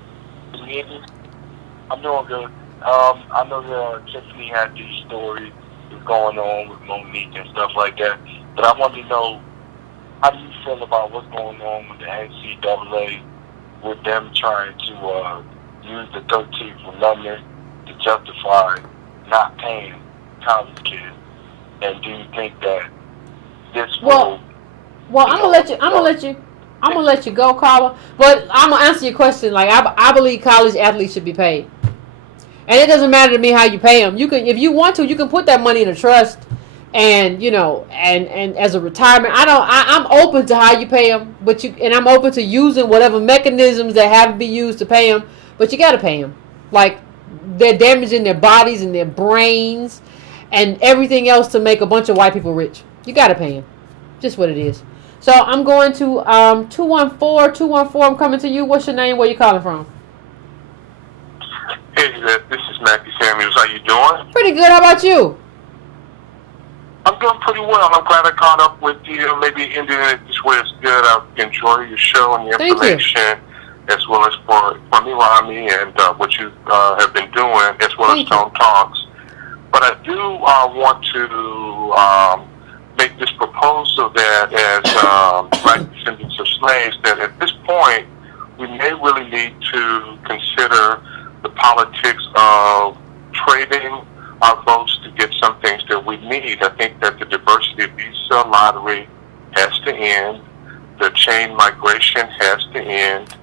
I'm doing good. I know the Tiffany Haddish story is going on with Monique and stuff like that, but I want to know, how do you feel about what's going on with the NCAA, with them trying to use the 13th Amendment to justify not paying college kids? And do you think that this will? Well, I'm gonna let you go, Carla. But I'm gonna answer your question. Like I believe college athletes should be paid, and it doesn't matter to me how you pay them. You can, if you want to, you can put that money in a trust, and and as a retirement. I'm open to how you pay them, and I'm open to using whatever mechanisms that have to be used to pay them. But you got to pay them. Like they're damaging their bodies and their brains, and everything else to make a bunch of white people rich. You got to pay them. Just what it is. So I'm going to 214. I'm coming to you. What's your name? Where you calling from? Hey, this is Matthew Samuels. How you doing? Pretty good. How about you? I'm doing pretty well. I'm glad I caught up with you. Maybe ending it this way is good. I enjoy your show and the information, as well as for me, Rami, and what you have been doing, as well as Tone Talks. But I do want to make this proposal that as black descendants of slaves, that at this point we may really need to consider the politics of trading our votes to get some things that we need. I think that the diversity visa lottery has to end, the chain migration has to end,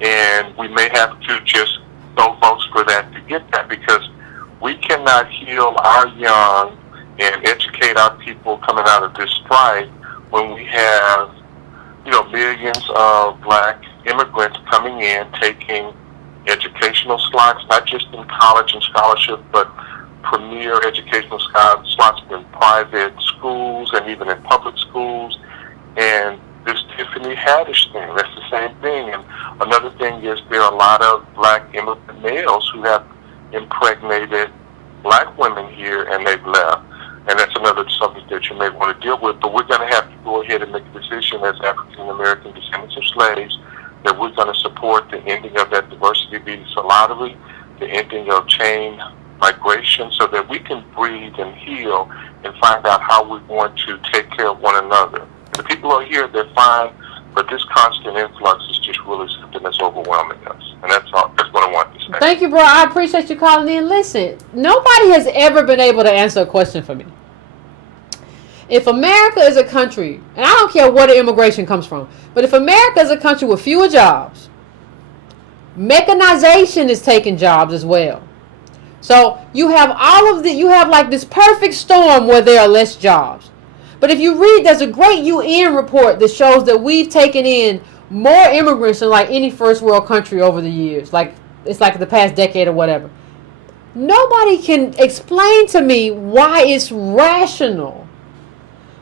and we may have to just throw votes for that to get that, because we cannot heal our young and educate our people coming out of this strife when we have, millions of black immigrants coming in, taking educational slots, not just in college and scholarship, but premier educational slots in private schools and even in public schools. And this Tiffany Haddish thing, that's the same thing. And another thing is there are a lot of black immigrant males who have impregnated black women here and they've left. And that's another subject that you may want to deal with. But we're going to have to go ahead and make a decision as African-American descendants of slaves that we're going to support the ending of that diversity visa lottery, the ending of chain migration, so that we can breathe and heal and find out how we're going to take care of one another. The people are here, they're fine, but this constant influx is just really something that's overwhelming us. And that's all. That's what I want to say. Thank you, bro. I appreciate you calling in. Listen, nobody has ever been able to answer a question for me. If America is a country, and I don't care where the immigration comes from, but if America is a country with fewer jobs, mechanization is taking jobs as well. So you have you have like this perfect storm where there are less jobs. But if you read, there's a great UN report that shows that we've taken in more immigrants than like any first world country over the years. Like it's like the past decade or whatever. Nobody can explain to me why it's rational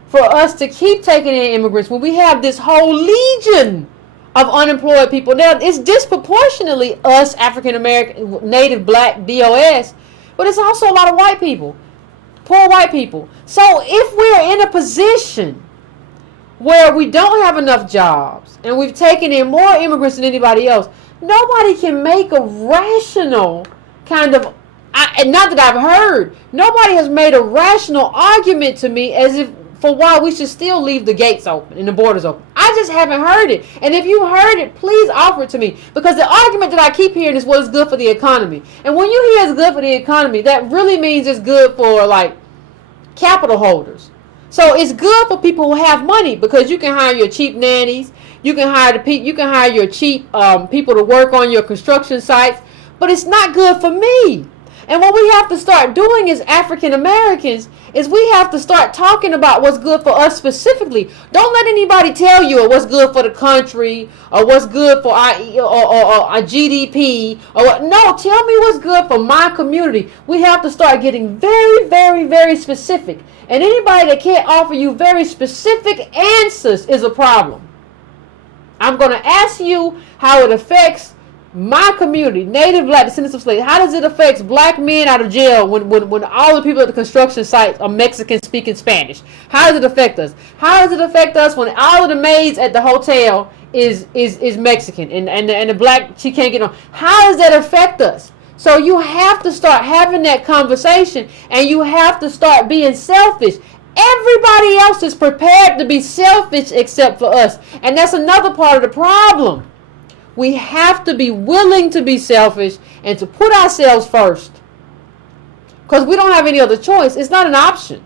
for us to keep taking in immigrants when we have this whole legion of unemployed people. Now, it's disproportionately us, African American, native black, DOS, but it's also a lot of white people, poor white people. So if we're in a position where we don't have enough jobs and we've taken in more immigrants than anybody else, nobody can make a rational kind of, and not that I've heard, nobody has made a rational argument to me as if for why we should still leave the gates open and the borders open. I just haven't heard it. And if you heard it, please offer it to me. Because the argument that I keep hearing is what is good for the economy. And when you hear it's good for the economy, that really means it's good for like capital holders. So it's good for people who have money because you can hire your cheap nannies. You can hire your cheap people to work on your construction sites. But it's not good for me. And what we have to start doing as African Americans is we have to start talking about what's good for us specifically. Don't let anybody tell you what's good for the country or what's good for our GDP or what. No, tell me what's good for my community. We have to start getting very, very, very specific. And anybody that can't offer you very specific answers is a problem. I'm going to ask you how it affects my community, Native Black descendants of slaves. How does it affect black men out of jail when all the people at the construction site are Mexican speaking Spanish? How does it affect us? How does it affect us when all of the maids at the hotel is Mexican and the black, she can't get on? How does that affect us? So you have to start having that conversation, and you have to start being selfish. Everybody else is prepared to be selfish except for us. And that's another part of the problem. We have to be willing to be selfish and to put ourselves first. Because we don't have any other choice. It's not an option.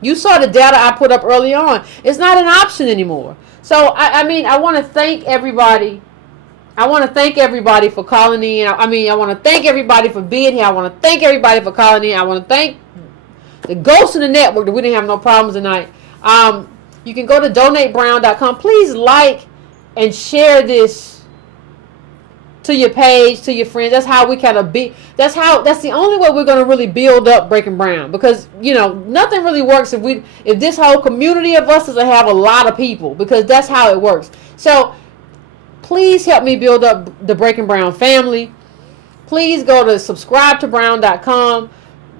You saw the data I put up early on. It's not an option anymore. So, I want to thank everybody. I want to thank everybody for calling in. I want to thank everybody for being here. I want to thank everybody for calling in. I want to thank the ghosts in the network that we didn't have no problems tonight. You can go to donatebrown.com. Please like and share this to your page, to your friends. That's how we kind of that's the only way we're going to really build up Breaking Brown, because nothing really works if this whole community of us doesn't have a lot of people, because that's how it works. So please help me build up the Breaking Brown family. Please go to subscribetobrown.com.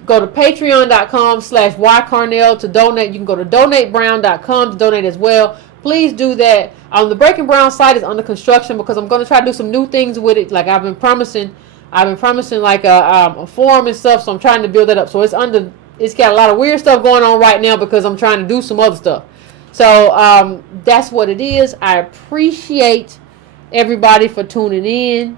Go to patreon.com/ycarnell to donate. You can go to donatebrown.com to donate as well. Please do that. The Breaking Brown site is under construction because I'm going to try to do some new things with it. Like I've been promising like a forum and stuff. So I'm trying to build that up. So it's got a lot of weird stuff going on right now because I'm trying to do some other stuff. So that's what it is. I appreciate everybody for tuning in.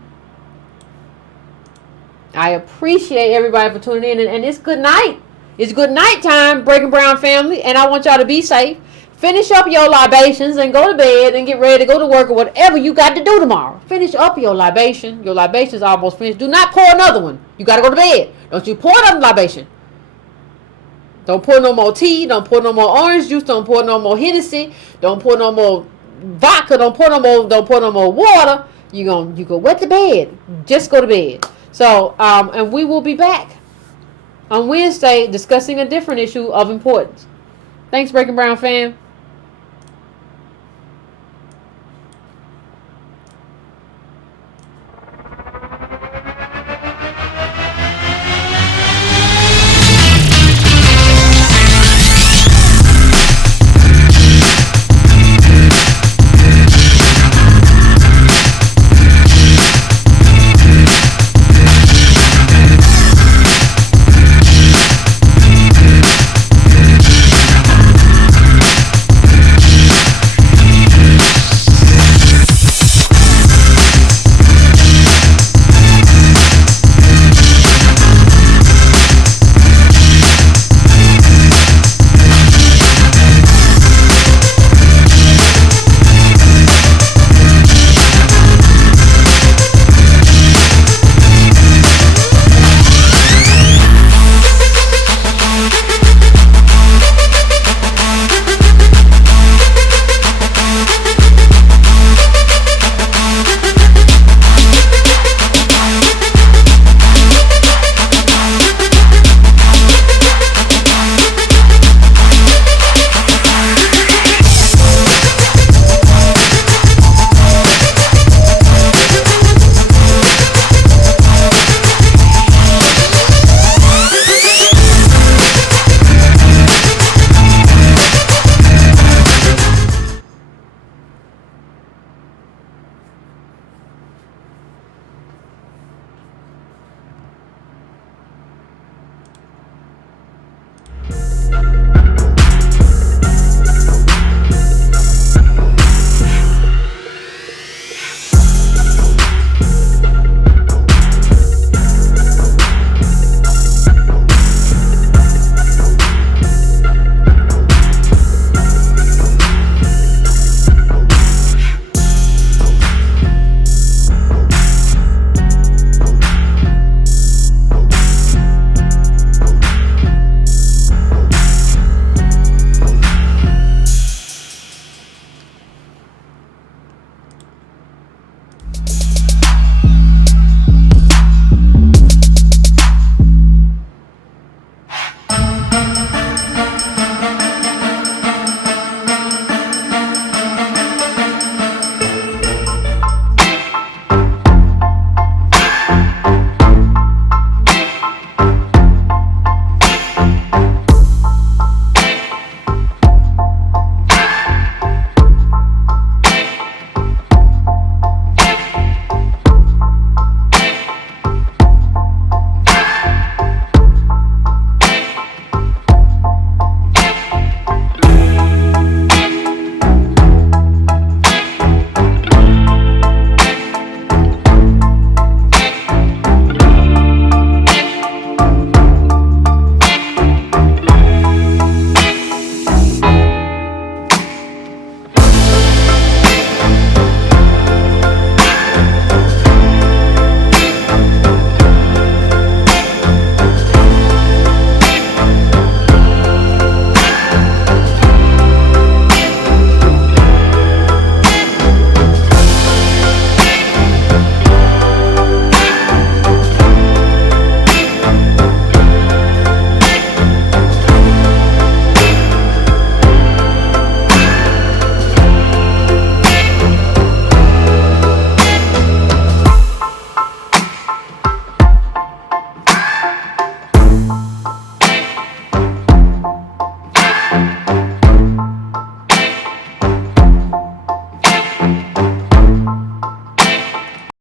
I appreciate everybody for tuning in. And it's good night. It's good night time, Breaking Brown family. And I want y'all to be safe. Finish up your libations and go to bed and get ready to go to work or whatever you got to do tomorrow. Finish up your libation. Your libation is almost finished. Do not pour another one. You got to go to bed. Don't you pour another libation. Don't pour no more tea. Don't pour no more orange juice. Don't pour no more Hennessy. Don't pour no more vodka. Don't pour no more water. You go wet the bed. Just go to bed. So, and we will be back on Wednesday discussing a different issue of importance. Thanks, Breaking Brown fam.